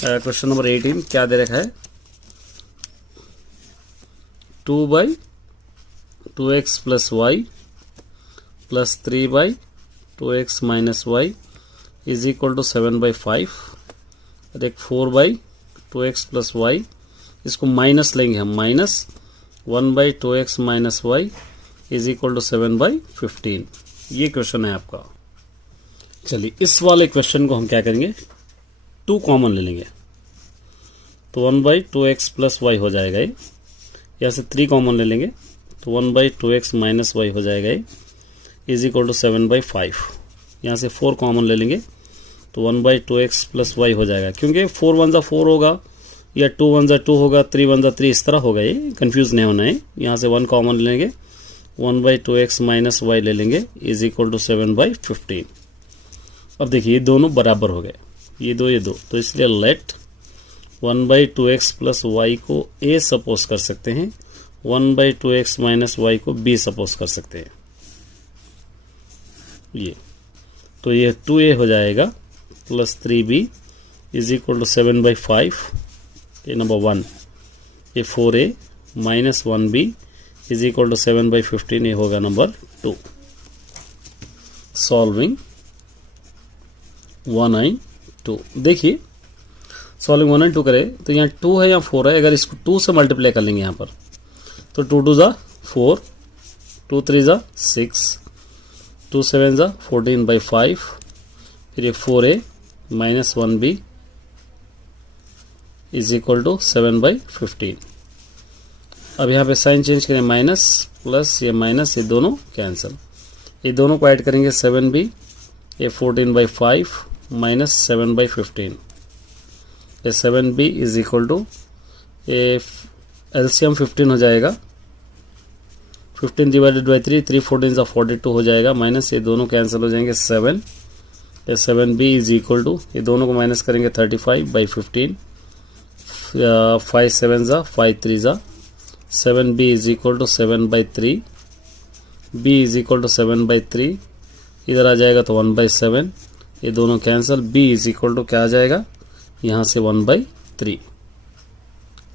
क्वेश्चन नंबर 18 क्या दे रखा है, 2 by 2x plus y plus 3 by 2x minus y is equal to 7 by 5, और एक 4 बाई 2x प्लस वाई, इसको माइनस लेंगे हम, minus 1 by 2x minus y is equal to 7 by 15। ये क्वेश्चन है आपका। चलिए इस वाले क्वेश्चन को हम क्या करेंगे, 2 कॉमन ले लेंगे, तो 1 बाई 2x प्लस वाई हो जाएगा, यहाँ से 3 कॉमन ले लेंगे तो 1 बाई 2x माइनस वाई हो जाएगा, इज इक्वल टू 7 बाई 5। यहाँ से 4 कॉमन ले लेंगे तो 1 बाई 2x प्लस वाई हो जाएगा, क्योंकि 4 1 = 4 होगा, या 2 1 = 2 होगा, 3 1 = 3, इस तरह होगा, ये कंफ्यूज नहीं होना है। यहाँ से 1 कॉमन ले लेंगे, 1 बाई 2x माइनस वाई ले लेंगे, इज इक्वल टू 7 बाई 15। अब देखिए ये दोनों बराबर हो गए, ये दो, तो इसलिए let 1 by 2x plus y को a सपोज कर सकते हैं, 1 बाई 2x माइनस वाई को b सपोज कर सकते हैं। ये तो ये 2a हो जाएगा plus 3b is equal to 7 by 5, ये नंबर 1। ये 4a minus 1b is equal to 7/15, ये होगा नंबर 2। Solving 1 and 2। देखिए सॉल्विंग 1 and 2 करें तो यहाँ 2 है, यहाँ 4 है। अगर इसको 2 से मल्टीप्लाई कर लेंगे यहाँ पर तो 2 2 ज़ा 4, 2 3 ज़ा 6, 2 7 ज़ा 14/5, फिर ये 4a minus 1b is equal to 7/15। अब यहाँ पे साइन चेंज करें, माइनस प्लस, ये माइनस, ये दोनों कैंसिल, ये दोनों को ऐड करेंगे 7b, ये 14/5 माइनस 7/15, ये 7b इज इक्वल टू, ये एलसीएम 15 हो जाएगा, 15 डिवाइडेड बाई 3, 3 14 ज़ा 42 हो जाएगा, माइनस ये दोनों कैंसिल हो जाएंगे 7, ये 7b इज इक्वल टू, ये दोनों को माइनस करेंगे 35/15, 5 7 ज़ा 5 3 ज़ा, 7b is equal to 7/3, b is equal to 7/3, इधर आ जाएगा तो 1/7, ये दोनों cancel, b is equal to क्या आ जाएगा यहाँ से 1/3,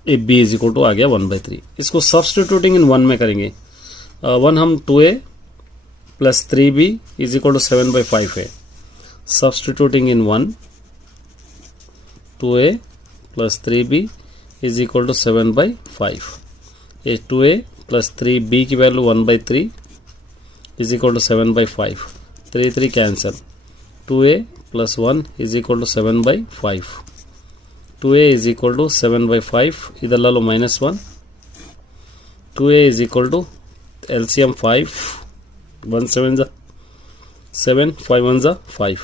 ए b इज इक्वल टू आ गया 1/3। इसको सब्सटीट्यूटिंग इन 1 में करेंगे, 1 हम 2a प्लस 3b इज इक्वल टू 7/5 है। सब्सटीट्यूटिंग इन 1, 2a प्लस 3b इज इक्वल टू 7/5, ये 2a प्लस 3b की value 1/3 is equal to 7/5, 3 3 cancel, 2a प्लस 1 is equal to 7/5, 2a is equal to 7/5, इधर ला लो -1, 2a is equal to LCM 5, 1 7 ज़ा 7, 5 1 ज़ा 5,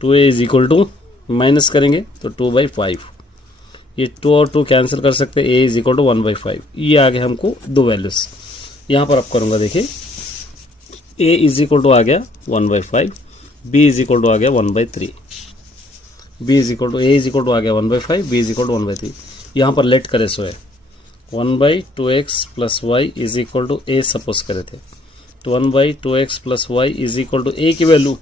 2a is equal to minus करेंगे तो 2/5, ये 2 और 2 कैंसिल कर सकते हैं, a इज इक्वल टू 1/5। ये आ गया हमको दो वैल्यूज, यहाँ पर आप करूँगा, देखिए a इज इक्वल टू आ गया 1/5, b इज इक्वल टू आ गया 1/3, b is equal to, a is equal to आ गया 1/5, b इज इक्वल टू 1/3। यहाँ पर लेट करे सो है 1/2x plus y is equal to a suppose करे थे, तो 1/2x plus y is equal to a की वैल्यू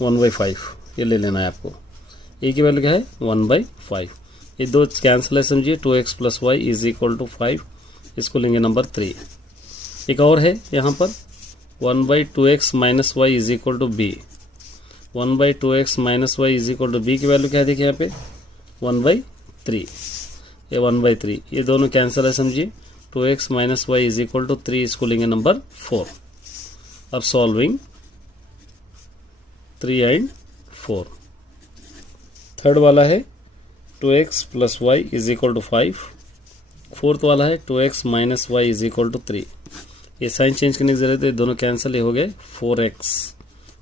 1/5, ये ले लेना है आपको, a की वैल्यू क्या है 1/5, ये दो कैंसिल है समझिए, 2x plus y is equal to 5, इसको लेंगे नंबर 3। एक और है यहाँ पर 1/2x minus y is equal to b, 1/2x minus y is equal to b की वैल्यू क्या है देखिए यहाँ पे 1/3, ये 1/3, ये दोनों कैंसिल है समझिए, 2x minus y is equal to 3, इसको लेंगे नंबर 4। अब सॉल्विंग 3 and 4, थर्ड वाला है 2x plus y is equal to 5, fourth वाला है 2x minus y is equal to 3, ये साइन चेंज करने की जरूरत है, दोनों कैंसिल, ये हो गए 4x,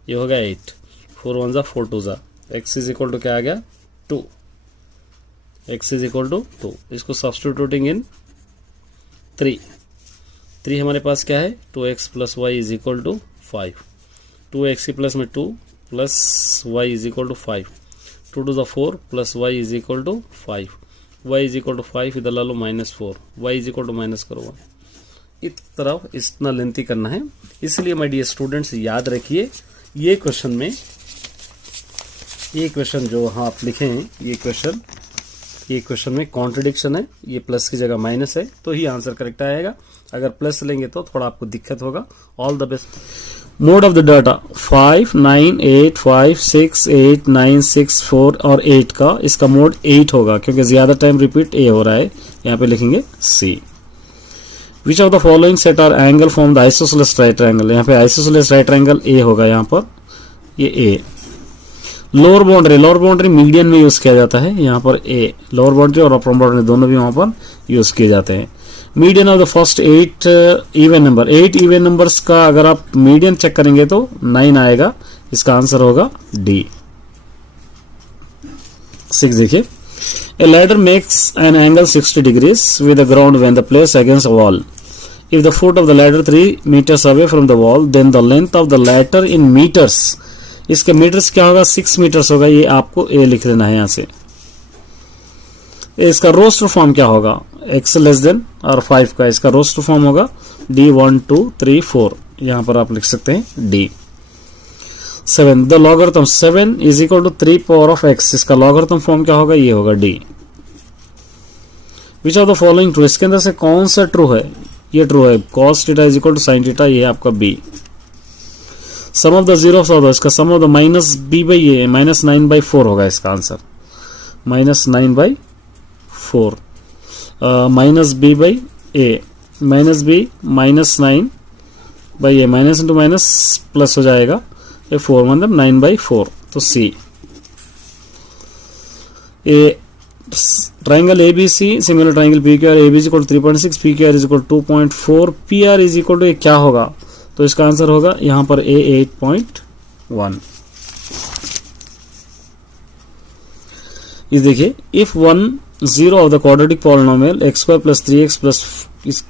ये हो गया 8, 4 1 ज़ा 4 2 ज़ा, x इज इक्वल टू क्या आ गया 2, x इज इक्वल टू 2। इसको सब्सटीट्यूटिंग इन 3 हमारे पास क्या है 2x plus y is equal to 5, 2x की प्लस में 2 plus y is equal to 5, 2 2 ज़ा 4 plus y is equal to 5, y is equal to 5, इधर ला लो -4, y is equal to minus करो 1। इस तरफ इतना लेंथी करना है, इसलिए माय डियर स्टूडेंट्स याद रखिए ये क्वेश्चन में, ये क्वेश्चन जो हाँ आप लिखे हैं, ये क्वेश्चन में कॉन्ट्रडिक्शन है, ये प्लस की जगह माइनस है तो ही आंसर करेक्ट आएगा, अगर प्लस लेंगे तो थोड़ा आपको दिक्कत होगा। All the best. Mode of the data 5 9 8 5 6 8 9 6 4 और 8 का, इसका मोड 8 होगा क्योंकि ज्यादा टाइम रिपीट ए हो रहा है, यहाँ पे लिखेंगे C. Which of the following set are angle from the isosceles right triangle, यहाँ पे आइसोसेलेस राइट ट्रायंगल ए होगा, यहाँ पर ये ए। लोअर बाउंड्री मीडियन में यूज किया जाता है, यहाँ पर ए लोअर बाउंड्री और अपर बाउंड्री दोनों भी वहां पर यूज किए जाते हैं। Median of the first 8 even number, 8 even numbers का अगर आप मीडियन चेक करेंगे तो 9 आएगा, इसका आंसर होगा डी। 6 देखिए, a ladder makes an angle 60 degrees with the ground when the placed against a wall. If the foot of the ladder 3 meters away from the wall, then the length of the ladder in meters, इसके metres क्या होगा 6 metres होगा, ये आपको ए लिख लेना है यहाँ से। इसका रोस्टर फॉर्म क्या होगा x लेस देन और 5 का, इसका रोस्टर फॉर्म होगा d 1 2 3 4, यहाँ पर आप लिख सकते हैं d। 7 the logarithm 7 is equal to 3 power of x, इसका लॉगरिथम फॉर्म क्या होगा, ये होगा d। Which of the following true, इसके अंदर से कौन सा ट्रू है? ये ट्रू है, cos theta is equal to sin theta, ये आपका B. Sum of the zeros of इसका sum of the minus B by A minus 9/4 होगा इसका answer, minus 9/4 minus B by A, minus B minus 9/a, minus into minus plus हो जाएगा, ये 4 मतलब 9/4, तो C. A triangle ABC, similar triangle PQR, AB is equal 3.6, PQR is equal 2.4, PR is equal to क्या होगा? तो इसका answer होगा यहां पर A 8.1। इस देखिए, if 1 0 of the quadratic polynomial x² + 3x +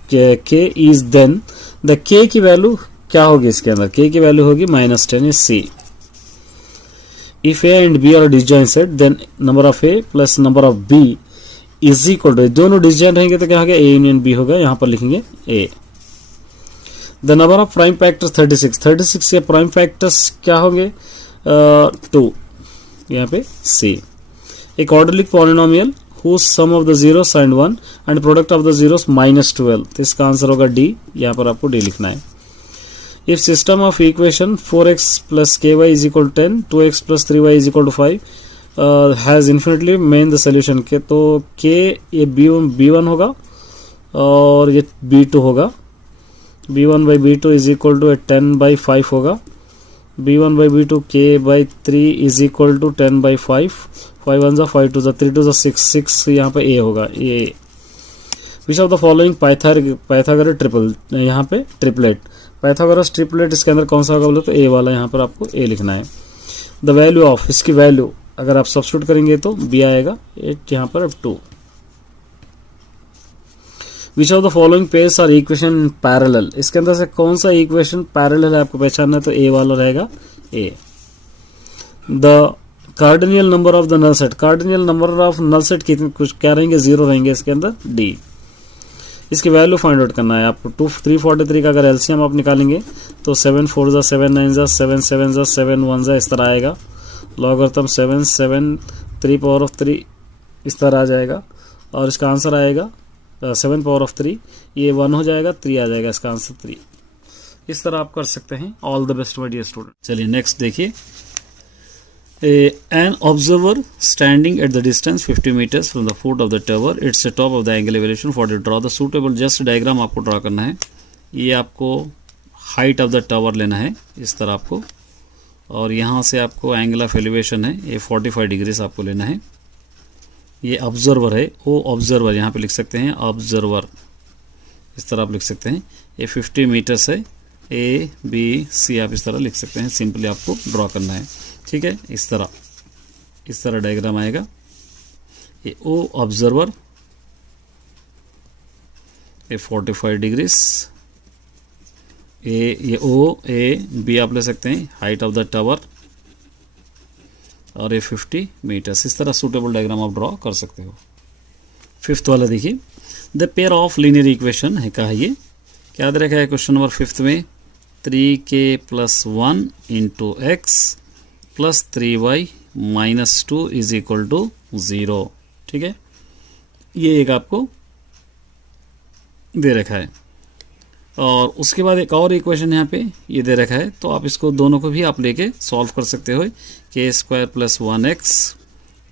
k is then the k की वैल्यू क्या होगी? इसके अंदर k की वैल्यू होगी -10, इज C। If A and B are disjoint set, then number of A plus number of B is equal to, दोनों disjoint रहेंगे तो क्या होगा? A union B होगा, यहां पर लिखेंगे A। The number of prime factors 36 ये prime factors क्या होंगे? 2, यहाँ पे C। A quadratic polynomial whose sum of the zeros and 1 and product of the zeros -12, तो इसका आंसर होगा D, यहाँ पर आपको D लिखना है। If system of equation 4x plus ky is equal to 10, 2x plus 3y is equal to 5 has infinitely main the solution के, तो k ये b1 होगा और ये b2 होगा, b1/b2 is equal to 10/5 होगा, b1/b2 k/3 is equal to 10/5, 5 1 5 2 3 2 6 यहाँ पे a होगा, ये। विच of the following Pythagoras triple, यहाँ पे ट्रिपलेट, पाइथागोरस ट्रिपलेट इसके अंदर कौन सा होगा बोले तो ए वाला, यहाँ पर आपको ए लिखना है। द वैल्यू ऑफ, इसकी वैल्यू अगर आप सब्स्टिट्यूट करेंगे तो बी आएगा 8, यहाँ पर 2। Which of the following pairs are equation parallel, इसके अंदर से कौन सा इक्वेशन पैरेलल है आपको पहचानना है, तो ए वाला रहेगा A. The cardinal number of the null set, cardinal number of null set कितने, कुछ क्या रहेंगे? 0 रहेंगे इसके अंदर, डी। इसकी वैल्यू फाइंड आउट करना है आपको। 343 का अगर एलसीएम आप निकालेंगे तो 7 4 जा 7 9 जा 7 7 जा 7 1 जा इस तरह आएगा, लॉगरिथम 7 7 3 पावर ऑफ 3 इस तरह आ जाएगा, और इसका आंसर आएगा 7 पावर ऑफ 3, ये 1 हो जाएगा, 3 आ जाएगा, इसका आंसर 3। इस तरह आप कर सकते हैं। All the best my dear student. चलिए नेक्स्ट देखिए, an observer standing at the distance 50 meters from the foot of the tower, it's the top of the angle elevation 40, draw the suitable just diagram आपको draw करना है। ये आपको height of the tower लेना है इस तरह आपको, और यहाँ से आपको एंगल ऑफ एलिवेशन है ये 45 डिग्रीज आपको लेना है। ये ऑब्जर्वर है, वो ऑब्जर्वर यहाँ पे लिख सकते हैं, ऑब्जर्वर इस तरह आप लिख सकते हैं। ये 50 मीटर्स है, A B C आप इस तरह लिख सकते हैं, सिंपली आपको ड्रॉ करना है, ठीक है। इस तरह डायग्राम आएगा। ये O ऑब्जर्वर, ये 45 डिग्रीज, ये O A B आप ले सकते हैं, हाइट ऑफ द टावर, और ये 50 मीटर्स। इस तरह सूटेबल डायग्राम आप ड्रॉ कर सकते हो। फिफ्थ वाला देखिए, the pair of linear equation है, कहा ये क्या दे रखा है क्वेश्चन नंबर 5 में, 3k + 1 × x + 3y - 2 = 0, ठीक है। ये एक आपको दे रखा है, और उसके बाद एक और इक्वेशन यहाँ पे ये दे रखा है, तो आप इसको दोनों को भी आप लेके सॉल्व कर सकते हो। k² + 1x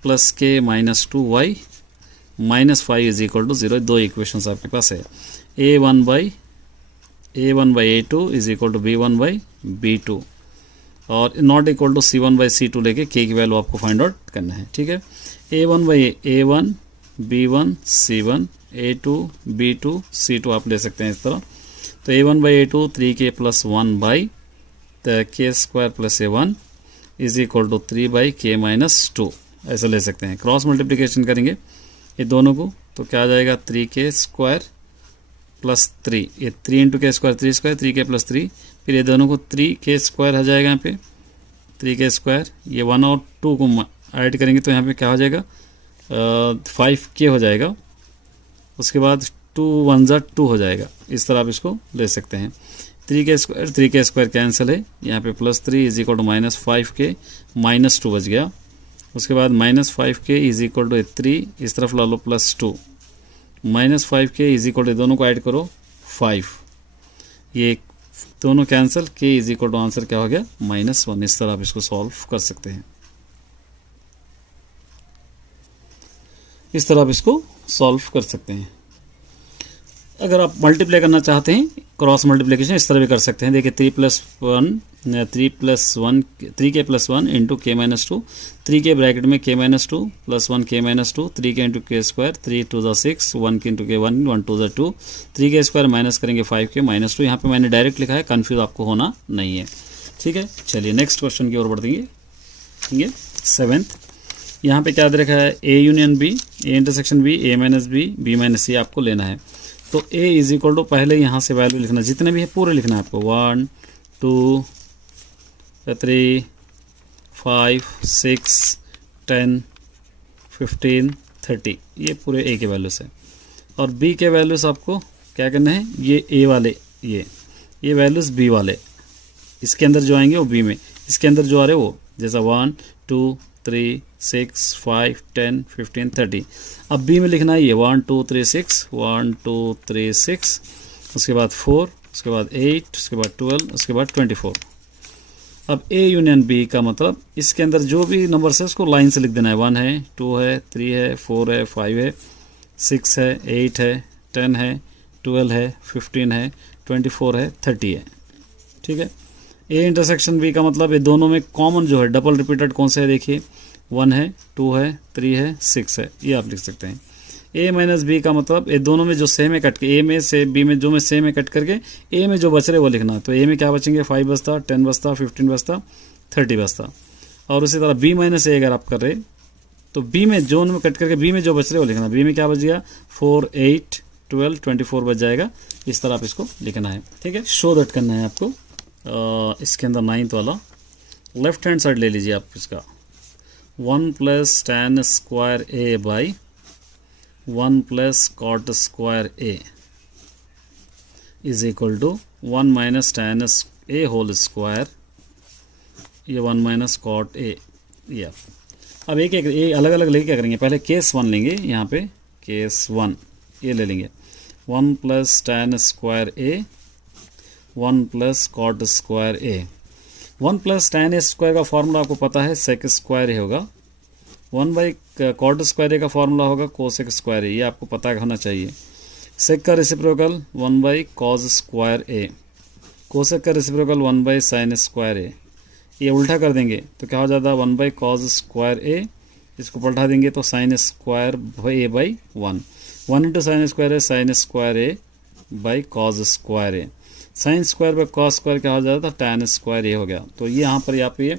+ k - 2y - 5 = 0, दो इक्वेशंस आपके पास है। a1/a2 = b1/b2 और नॉट इक्वल टू c1/c2 लेके k की वैल्यू आपको फाइंड आउट करना है, ठीक है। a1/a1 b1 c1 a2 b2 c2 आप ले सकते हैं इस तरह। तो a1/a2 3k + 1 k² + a1 = 3/k - 2 ऐसा ले सकते हैं। क्रॉस मल्टीप्लिकेशन करेंगे ये दोनों को तो क्या आ जाएगा, 3k² + 3, ये 3 × k² 3², 3k + 3, फिर ये दोनों को 3k² आ जाएगा यहाँ पे 3k², ये 1 और 2 को ऐड करेंगे तो यहाँ पे क्या हो जाएगा 5k हो जाएगा, उसके बाद 2 1 जा 2 हो जाएगा। इस तरह आप इसको ले सकते हैं। 3k² कैंसिल है, यहाँ पे +3 = -5k -2 बच गया। उसके बाद -5k = 3, इस तरफ ला लो +2 -5k इज इक्वल टू, दोनों को ऐड करो 5, ये दोनों cancel, k is equal to answer क्या हो गया -1। इस तरह आप इसको सॉल्व कर सकते हैं, इस तरह आप इसको सॉल्व कर सकते हैं। अगर आप मल्टीप्लाई करना चाहते हैं, क्रॉस मल्टीप्लिकेशन इस तरह भी कर सकते हैं। देखिए 3 + 1 इंटू k - 2, 3k ब्रैकेट में k - 2 + 1 k - 2, 3k into k square, 3 2 ज़ा 6, 1 इंटू k 1, 1 2 ज़ा 2, 3k स्क्वायर माइनस करेंगे 5k - 2। यहाँ पे मैंने डायरेक्ट लिखा है, कन्फ्यूज आपको होना नहीं है, ठीक है। चलिए नेक्स्ट क्वेश्चन की ओर बढ़ देंगे। ठीक है, 7th, यहाँ पे क्या दे रखा है, a union b, a intersection b, a - b, b - c आपको लेना है। तो a इज इक्वल टू, पहले यहाँ से वैल्यू लिखना, जितने भी है पूरे लिखना है आपको, 1 2 3 5 6 10 15 30, ये पूरे a के वैल्यूज है। और b के वैल्यूज आपको क्या करना है, ये a वाले, ये वैल्यूज b वाले, इसके अंदर जो आएंगे वो b में, इसके अंदर जो आ रहे वो, जैसा 1 2 3 6 5 10 15 30। अब b में लिखना है ये 1 2 3 6, 1 2 3 6, उसके बाद 4, उसके बाद 8, उसके बाद 12, उसके बाद 24। अब a यूनियन b का मतलब इसके अंदर जो भी नंबर्स है उसको लाइन से लिख देना है। 1 है, 2 है, 3 है, 4 है, 5 है, 6 है, 8 है, 10 है, 12 है, 15 है, 24 है, 30 है, ठीक है। a इंटरसेक्शन b का मतलब ये दोनों में कॉमन जो है, डबल रिपीटेड कौन सा है, देखिए 1 है, 2 है, 3 है, 6 है, ये आप लिख सकते हैं। a माइनस b का मतलब ये दोनों में जो सेम है कट के, a में से b में जो में सेम है कट करके a में जो बच रहे वो लिखना। तो a में क्या बचेंगे, 5 बचता, 10 बचता, 15 बचता, 30 बचता। और उसी तरह b माइनस a अगर आप कर रहे तो b में जोन में कट करके b में जो बच रहे वो लिखना। b में क्या बच गया, 4 8 12 24 बच जाएगा। इस तरह आप इसको लिखना है, ठीक है। शो दैट करना है आपको। इसके अंदर 9th वाला लेफ्ट हैंड साइड ले लीजिए आप इसका, 1 + tan square a by 1 + cot square a is equal to 1 - tan a whole square, ये 1 - cot a। ये अब एक अलग अलग लेके क्या करेंगे, पहले केस 1 लेंगे, यहाँ पे केस 1 ये ले लेंगे, 1 + tan square a 1 + cot square a। 1 + tan a square का फॉर्मूला आपको पता है, सेक स्क्वायर ही होगा। 1/cot स्क्वायर a का फॉर्मूला होगा कोसेक स्क्वायर a, ये आपको पता होना चाहिए। सेक का reciprocal 1/cos square a, cosec का रेसिप्रोकल 1/sin स्क्वायर a। ये उल्टा कर देंगे तो क्या हो जाता है, 1/cos स्क्वायर a, इसको पलटा देंगे तो sin square a/1, 1 × sin square है sin square a/cos square a। Sine square by cos square क्या हो जाता था, tan स्क्वायर ये हो गया। तो ये यहाँ पर ये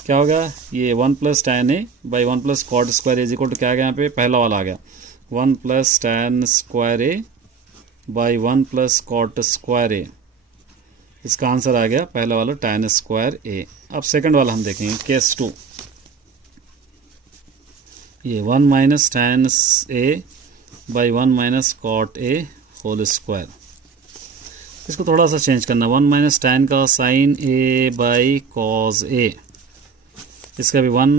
क्या हो गया, ये 1 + tan a by 1 + cot square is equal to क्या आ गया, यहाँ पे पहला वाला आ गया 1 + tan square a by 1 + cot square a। इसका आंसर आ गया पहला वाला tan स्क्वायर a। अब सेकंड वाला हम देखेंगे, केस 2, ये 1 - tan a by 1 - cot a whole square. इसको थोड़ा सा चेंज करना, 1 - tan का sine a by cos a, इसका भी 1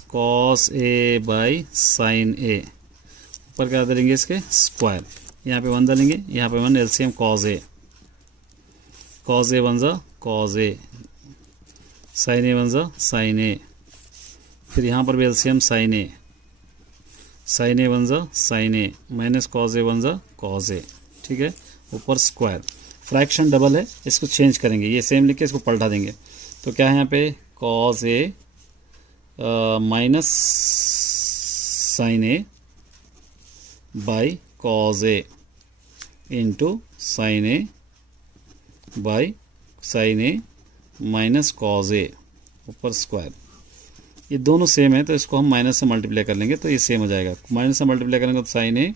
- cos a by sine a, ऊपर क्या डालेंगे इसके स्क्वायर, यहाँ पे 1 डालेंगे, यहाँ पे 1 LCM cos a 1 ज़ा cos a, साइन a 1 ज़ा साइन a, फिर यहाँ पर भी LCM साइन a 1 ज़ा sine a minus cos a 1 ज़ा cos a, ठीक है, ऊपर स्क्वायर। फ्रैक्शन डबल है, इसको चेंज करेंगे, ये सेम लिख के इसको पलटा देंगे। तो क्या है यहाँ पे cos a minus sine a by cos a into sine a by sine a minus cos a ऊपर स्क्वायर। ये दोनों सेम है तो इसको हम माइनस से मल्टीप्लाई कर लेंगे तो ये सेम हो जाएगा। माइनस से मल्टीप्लाई करेंगे तो sine a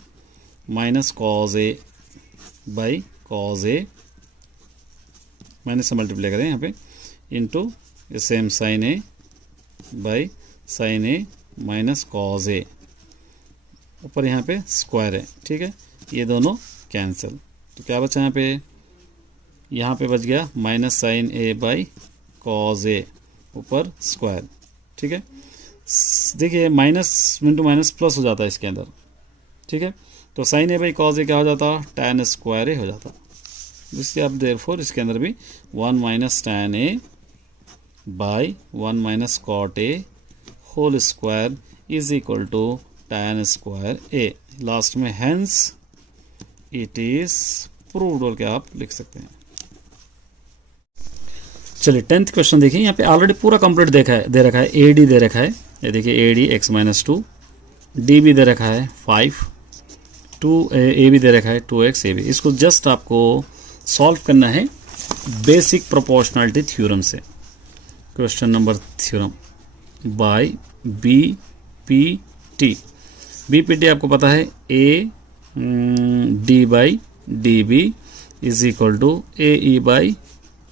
minus cos a by cos a, minus से मल्टीप्लाई करें यहाँ पे इंटू ये same sine a by sine a minus cos a, ऊपर यहाँ पे स्क्वायर है, ठीक है। ये दोनों कैंसिल, तो क्या बचा यहाँ पे बच गया minus sine a by cos a ऊपर स्क्वायर, ठीक है। देखिए माइनस इंटू माइनस प्लस हो जाता है इसके अंदर, ठीक है। तो sign A by cos A क्या हो जाता, tan स्क्वायर ए हो जाता। जिससे अब देयरफॉर इसके अंदर भी 1 minus tan a by 1 minus cot a whole square is equal to tan square a. Last में हेंस इट इज प्रूव्ड बोल के आप लिख सकते हैं। चलिए 10th क्वेश्चन देखिए, यहाँ पे ऑलरेडी पूरा कंप्लीट दे रखा है। ए डी दे रखा है, ये देखिए A D x minus 2, D भी दे रखा है 5, 2 ए भी दे रखा है 2x ए भी। इसको जस्ट आपको सॉल्व करना है बेसिक प्रोपोर्शनलिटी थ्योरम से। Question number theorem by B P T. B P T आपको पता है A D by D B is equal to A E by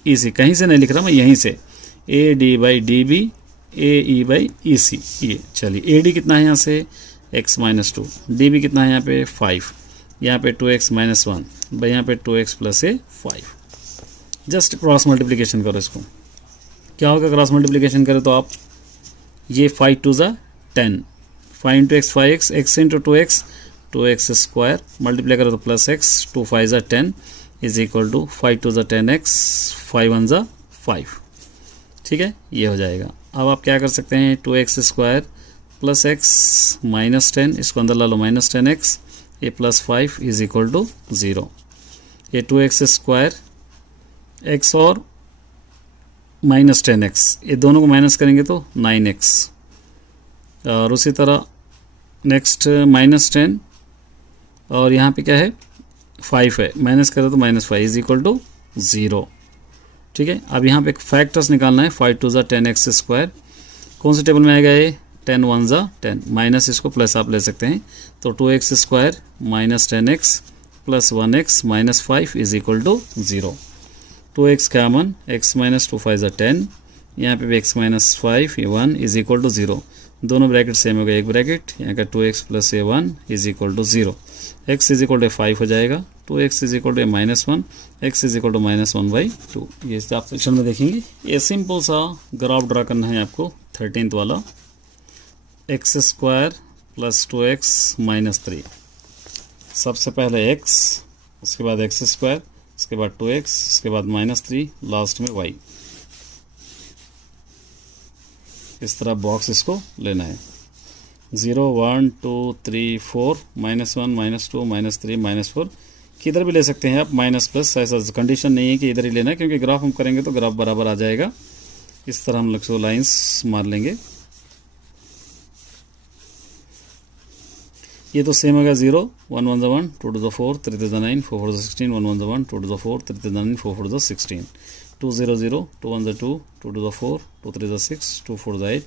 E C. कहीं से नहीं लिख रहा मैं, यहीं से A D by D B A E by E C. ये चलिए ए डी कितना है यहाँ से x माइनस 2, डी बी कितना है यहाँ पे 5, यहाँ पे 2x माइनस 1, भाई यहाँ पे 2x प्लस ए 5। जस्ट क्रॉस मल्टीप्लिकेशन करो इसको, क्या होगा क्रॉस मल्टीप्लिकेशन करें तो आप ये 5 टू ज़ा 10, 5 into x 5x, x into 2x square, multiply करो तो प्लस x, 2 5 ज़ा 10 इज इक्वल टू 5 टू ज़ा 10x, 5 1 ज़ा 5। ठीक है, ये हो जाएगा। अब आप क्या कर सकते हैं, 2x square plus x minus 10, इसको अंदर ला लो माइनस 10x, ये प्लस 5 इज इक्वल टू 0। ये 2x स्क्वायर x और माइनस 10x, ये दोनों को माइनस करेंगे तो 9x। और उसी तरह नेक्स्ट माइनस 10 और यहाँ पे क्या है 5 है, माइनस करें तो माइनस 5 इज इक्वल टू 0। ठीक है, अब यहाँ पे एक फैक्टर्स निकालना है, 5 टू ज़ा 10x स्क्वायर, कौन से टेबल में आएगा ये 10 1 ज़ा 10, माइनस इसको प्लस आप ले सकते हैं, तो 2x square minus 10x plus 1x minus 5 is equal to 0। 2x common, x minus 2 5 ज़ा 10, यहाँ पे भी x माइनस 5 ये 1 इज इक्वल टू 0। दोनों ब्रैकेट सेम हो गए, एक ब्रैकेट यहाँ का 2x प्लस ये 1 is equal to 0। x is equal to 5 हो जाएगा, 2x is equal to minus 1, x is equal to minus 1/2। ये आप सेक्शन में देखेंगे। ये सिंपल सा ग्राफ ड्रा करना है आपको 13th वाला, x square plus 2x minus 3। सबसे पहले x, उसके बाद एक्स स्क्वायर, उसके बाद 2x, उसके बाद माइनस 3, लास्ट में y। इस तरह बॉक्स इसको लेना है। 0 1 2 3 4 माइनस 1 माइनस 2 माइनस 3 माइनस 4, किधर भी ले सकते हैं आप, माइनस प्लस, ऐसा कंडीशन नहीं है कि इधर ही लेना है, क्योंकि ग्राफ हम करेंगे तो ग्राफ बराबर आ जाएगा। इस तरह हम लोग को लाइंस मार लेंगे। ये तो सेम होगा 0 1 1 1 2 2 4 3 3 9 4 4 16 1 1 1 2 2 4 3 3 9 4 4 16 2 0 0 2 1 2 2 2 4 2 3 6 2 4 8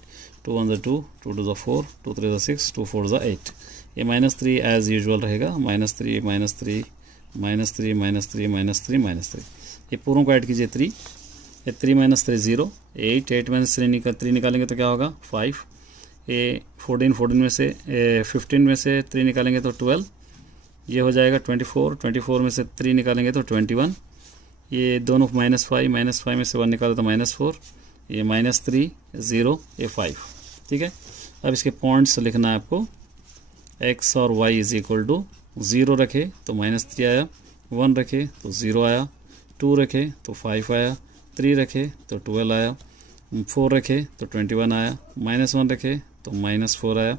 2 1 2 2 2 4 2 3 6 2 4 8। ये माइनस 3 एज यूजुअल रहेगा, minus 3 minus 3 minus 3 minus 3 minus 3 minus 3। ये पूरों को ऐड कीजिए 3, ये 3 माइनस 3 0, 8 8 माइनस 3 निकालेंगे तो क्या होगा 5। ये 14 में से 15 में से 3 निकालेंगे तो 12, ये हो जाएगा 24 में से 3 निकालेंगे तो 21। ये दोनों माइनस 5 में से 1 निकाले तो माइनस 4, ये माइनस 3 0, ये 5। ठीक है, अब इसके पॉइंट्स लिखना है आपको। x और y इज इक्वल टू 0 रखे तो माइनस 3 आया, 1 रखे तो 0 आया, 2 रखे तो 5 आया, 3 रखे तो 12 आया, 4 रखे तो 21 आया, माइनस 1 रखे तो माइनस 4 आया,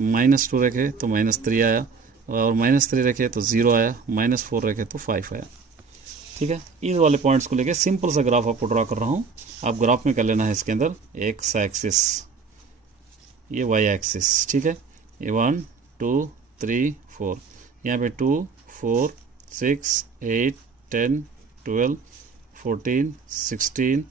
माइनस 2 रखे तो माइनस 3 आया, और माइनस 3 रखे तो 0 आया, माइनस 4 रखे तो 5 आया। ठीक है, इन वाले पॉइंट्स को लेके सिंपल सा ग्राफ आपको ड्रा कर रहा हूँ। आप ग्राफ में कर लेना है इसके अंदर एक्स एक्सिस, ये वाई एक्सिस। ठीक है, ये 1 2 3 4, यहाँ पे 2 4 6 8 10 12 14 16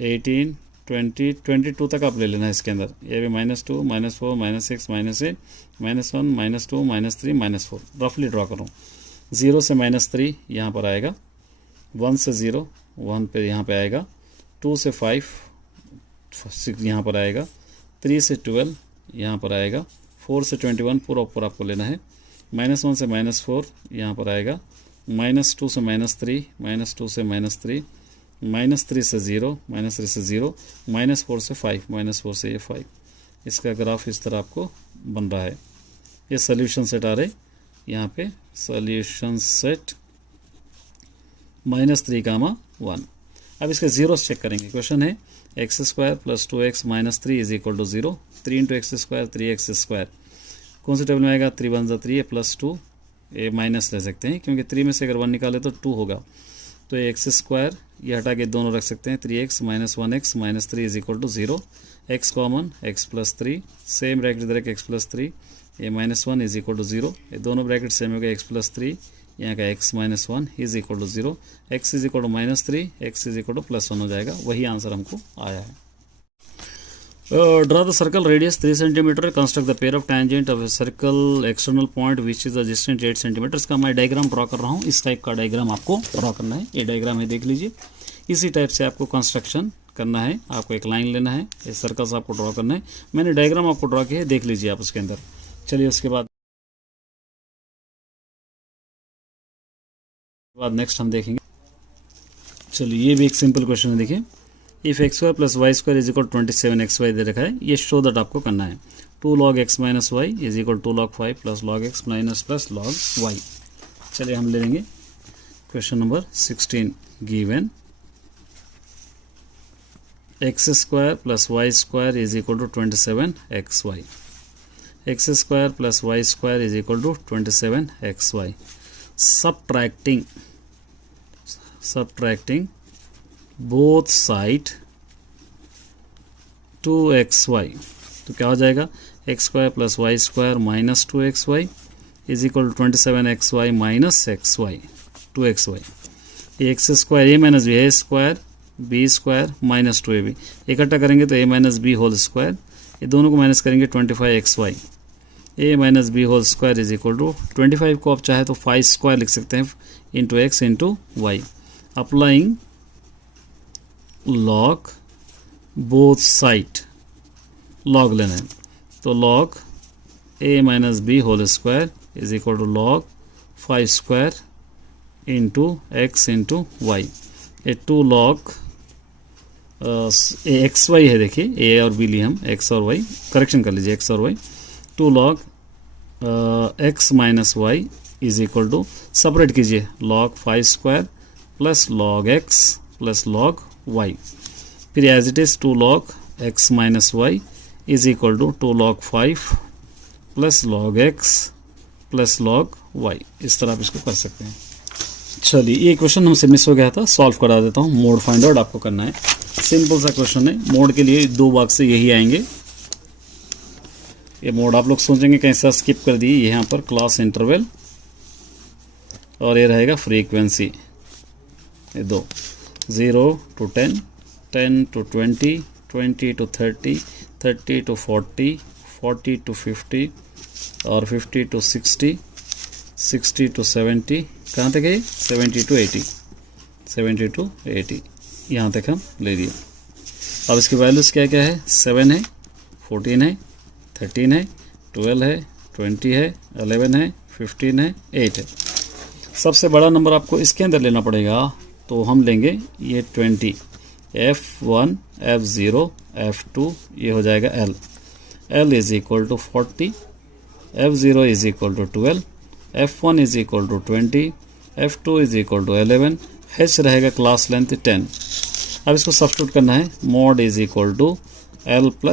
18 20 22 तक आप ले लेना है इसके अंदर। ये भी -2 -4 -6 -8 -1 -2 -3 -4 रफली ड्रॉ करूँ। 0 से -3 यहाँ पर आएगा, 1 से 0 1 पे यहाँ पे आएगा, 2 से 5 6 यहाँ पर आएगा, 3 से 12 यहाँ पर आएगा, 4 से 21 पूरा ऊपर आपको लेना है, -1 से -4 यहाँ पर आएगा, -2 से -3 -2 से -3 -3 से 0 -3 से 0 -4 से 5 -4 से ये 5। इसका ग्राफ इस तरह आपको बन रहा है। ये सोल्यूशन सेट आ रहे यहाँ पे सॉल्यूशन सेट -3, 1। अब इसके जीरोस चेक करेंगे। क्वेश्चन है x² + 2x - 3 = 0। 3 × x², 3x²। कौन से टेबल में आएगा? 3 × 1 = 3 है, +2 ये माइनस ले सकते हैं क्योंकि 3 में से अगर 1 निकाले तो 2 होगा। तो ये x² ये हटा के दोनों रख सकते हैं। 3x - 1x - 3 = 0। x common, x + 3, same bracket इधर x + 3, ये -1 = 0। ये दोनों ब्रैकेट सेम हो गए। x + 3 यहाँ का x - 1 = 0। x = -3, x = +1 हो जाएगा। वही आंसर हमको आया है। Draw the circle radius 3 centimetre, construct the pair of tangent of a circle external point which is the distance 8 centimetre. इसका मैं डायग्राम ड्रॉ कर रहा हूँ। इस टाइप का डायग्राम आपको ड्रॉ करना है। ये डायग्राम है, देख लीजिए। इसी टाइप से आपको कंस्ट्रक्शन करना है। आपको एक लाइन लेना है, ये सर्कल्स आपको ड्रॉ करना है। मैंने डायग्राम आपको ड्रॉ किया है, देख लीजिए आप उसके अंदर। चलिए उसके बाद नेक्स्ट हम देखेंगे। चलिए ये भी एक सिंपल क्वेश्चन है, देखिए। इफ x² + y² = 27xy दे रखा है। ये शो दैट आपको करना है। 2 log x - y = 2 log 5 + log x - log y। चलिए हम ले लेंगे question number 16। Given x² + y² = 27xy। x² + y² = 27xy। subtracting both side 2xy, तो क्या हो जाएगा? x² + y² - 2xy = 27xy - xy 2xy। ये x² a - b है, स्क्वायर b² - 2ab इकट्ठा करेंगे तो a - b होल स्क्वायर। ये दोनों को माइनस करेंगे 25xy। a - b whole square = 25 को आप चाहे तो 5² लिख सकते हैं into x into y। Applying log both side, log लेना है तो log a - b whole square = log 5² into x into y। ये 2 log एक्स वाई है, देखिए a और b लिए हम, x और y, करेक्शन कर लीजिए x और y। 2 log x - y = separate कीजिए log 5² + log x + log y। फिर as it is 2 log x - y = 2 log 5 + log x + log y। इस तरह आप इसको कर सकते हैं। चलिए ये क्वेश्चन हमसे मिस हो गया था, सॉल्व करा देता हूँ। मोड फाइंड आउट आपको करना है। सिंपल सा क्वेश्चन है। मोड के लिए 2 बॉक्स से यही आएंगे। ये मोड आप लोग सोचेंगे कैसा स्किप कर दिए, यहाँ पर क्लास इंटरवल और ये रहेगा फ्रीक्वेंसी। ये 2 0 to 10, 10 to 20, 20 to 30, 30 to 40, 40 to 50 और 50 to 60, 60 to 70, कहाँ तक है? 70 to 80, 70 to 80, यहाँ तक हम ले लिए। अब इसकी वैल्यूज़ क्या क्या है? 7 है, 14 है, 13 है, 12 है, 20 है, 11 है, 15 है, 8 है। सबसे बड़ा नंबर आपको इसके अंदर लेना पड़ेगा, तो हम लेंगे ये 20। F1, F0, F2 ये हो जाएगा L। L = 40, F0 = 12, F1 = 20, F2 = 11, H रहेगा क्लास लेंथ 10। अब इसको सब्स्टिट्यूट करना है। Mode = L +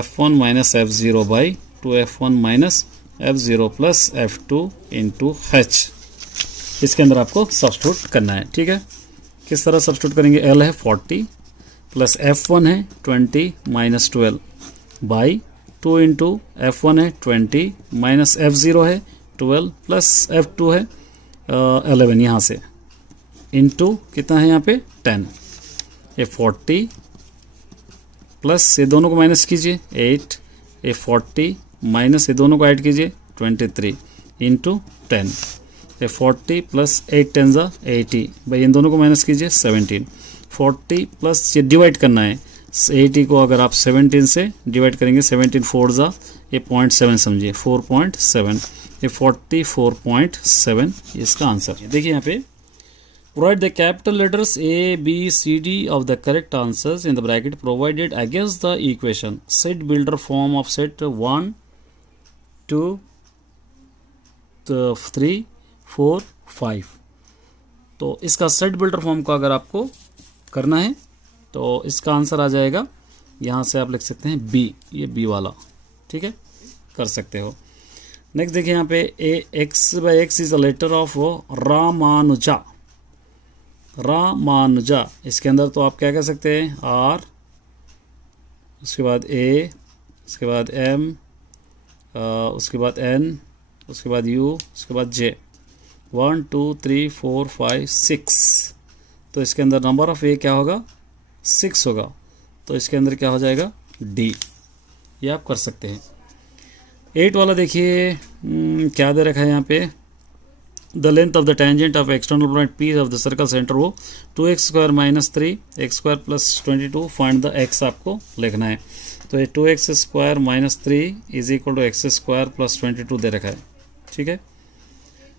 F1 - F0 / 2F1 - F0 + F2 into H। इसके अंदर आपको सब्स्टिट्यूट करना है, ठीक है। किस तरह सब्स्टिट्यूट करेंगे? L है 40 + F1 है 20 - 12 बाई 2 इंटू F1 है 20 - F0 है 12 + F2 है 11 यहाँ से इंटू कितना है यहाँ पे 10। ये 40 प्लस ये दोनों को माइनस कीजिए 8, ये 40 माइनस ये दोनों को ऐड कीजिए 23 इंटू 10। ये 40 + 8 10 = 80 भाई, इन दोनों को माइनस कीजिए 17। 40 प्लस ये डिवाइड करना है 80 को अगर आप 17 से डिवाइड करेंगे 17 4 ये 0.7 समझिए 4.7, ये 44.7 इसका आंसर है। देखिए यहाँ पे provide the capital letters A, B, C, D of the correct answers in the bracket provided against the equation set builder form of set 1, 2, 3 4 5। तो इसका सेट बिल्डर फॉर्म को अगर आपको करना है तो इसका आंसर आ जाएगा, यहाँ से आप लिख सकते हैं बी, ये बी वाला, ठीक है, कर सकते हो। नेक्स्ट देखिए यहाँ पे x/x is a letter of Ramanuja. Ramanuja, इसके अंदर तो आप क्या कह सकते हैं, R, उसके बाद A, उसके बाद M, उसके बाद N, उसके बाद U, उसके बाद J। 1 2 3 4 5 6। तो इसके अंदर नंबर ऑफ A क्या होगा, 6 होगा। तो इसके अंदर क्या हो जाएगा, D। ये आप कर सकते हैं। 8 वाला देखिए क्या दे रखा है यहाँ पे, the length of the tangent of external point P of the circle centre वो 2x² - 3 x² + 22, find the x आपको लिखना है। तो ये 2x² - 3 is equal to x² + 22 दे रखा है, ठीक है।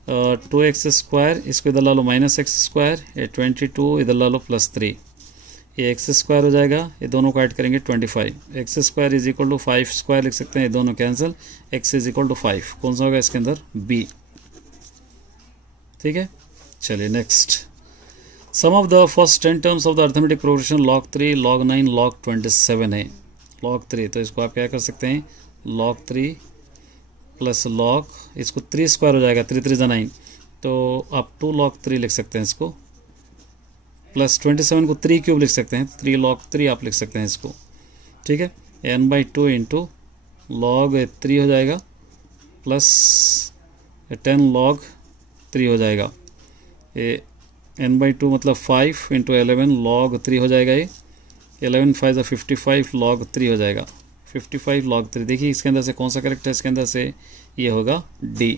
2x², इसको इधर ला लो -x², ये 22 इधर ला लो +3, ये x² हो जाएगा, ये दोनों को ऐड करेंगे 25, x² इज इक्वल टू 5² लिख सकते हैं, ये दोनों cancel, x is equal to 5, कौन सा होगा इसके अंदर, b, ठीक है। चलिए next, sum of the first 10 terms of the arithmetic progression log 3, log 9, log 27 है। log 3, तो इसको आप क्या कर सकते हैं, log 3 प्लस log, इसको 3² हो जाएगा, 3 3 9, तो आप 2 log 3 लिख सकते हैं इसको, प्लस 27 को 3³ लिख सकते हैं, 3 log 3 आप लिख सकते हैं इसको, ठीक है। n/2 इंटू log 3 हो जाएगा, प्लस 10 log 3 हो जाएगा, ये n/2 मतलब 5 इंटू 11 log 3 हो जाएगा, ये 11 5 55 log 3 हो जाएगा, 55 log 3। देखिए इसके अंदर से कौन सा करेक्ट है, इसके अंदर से ये होगा D।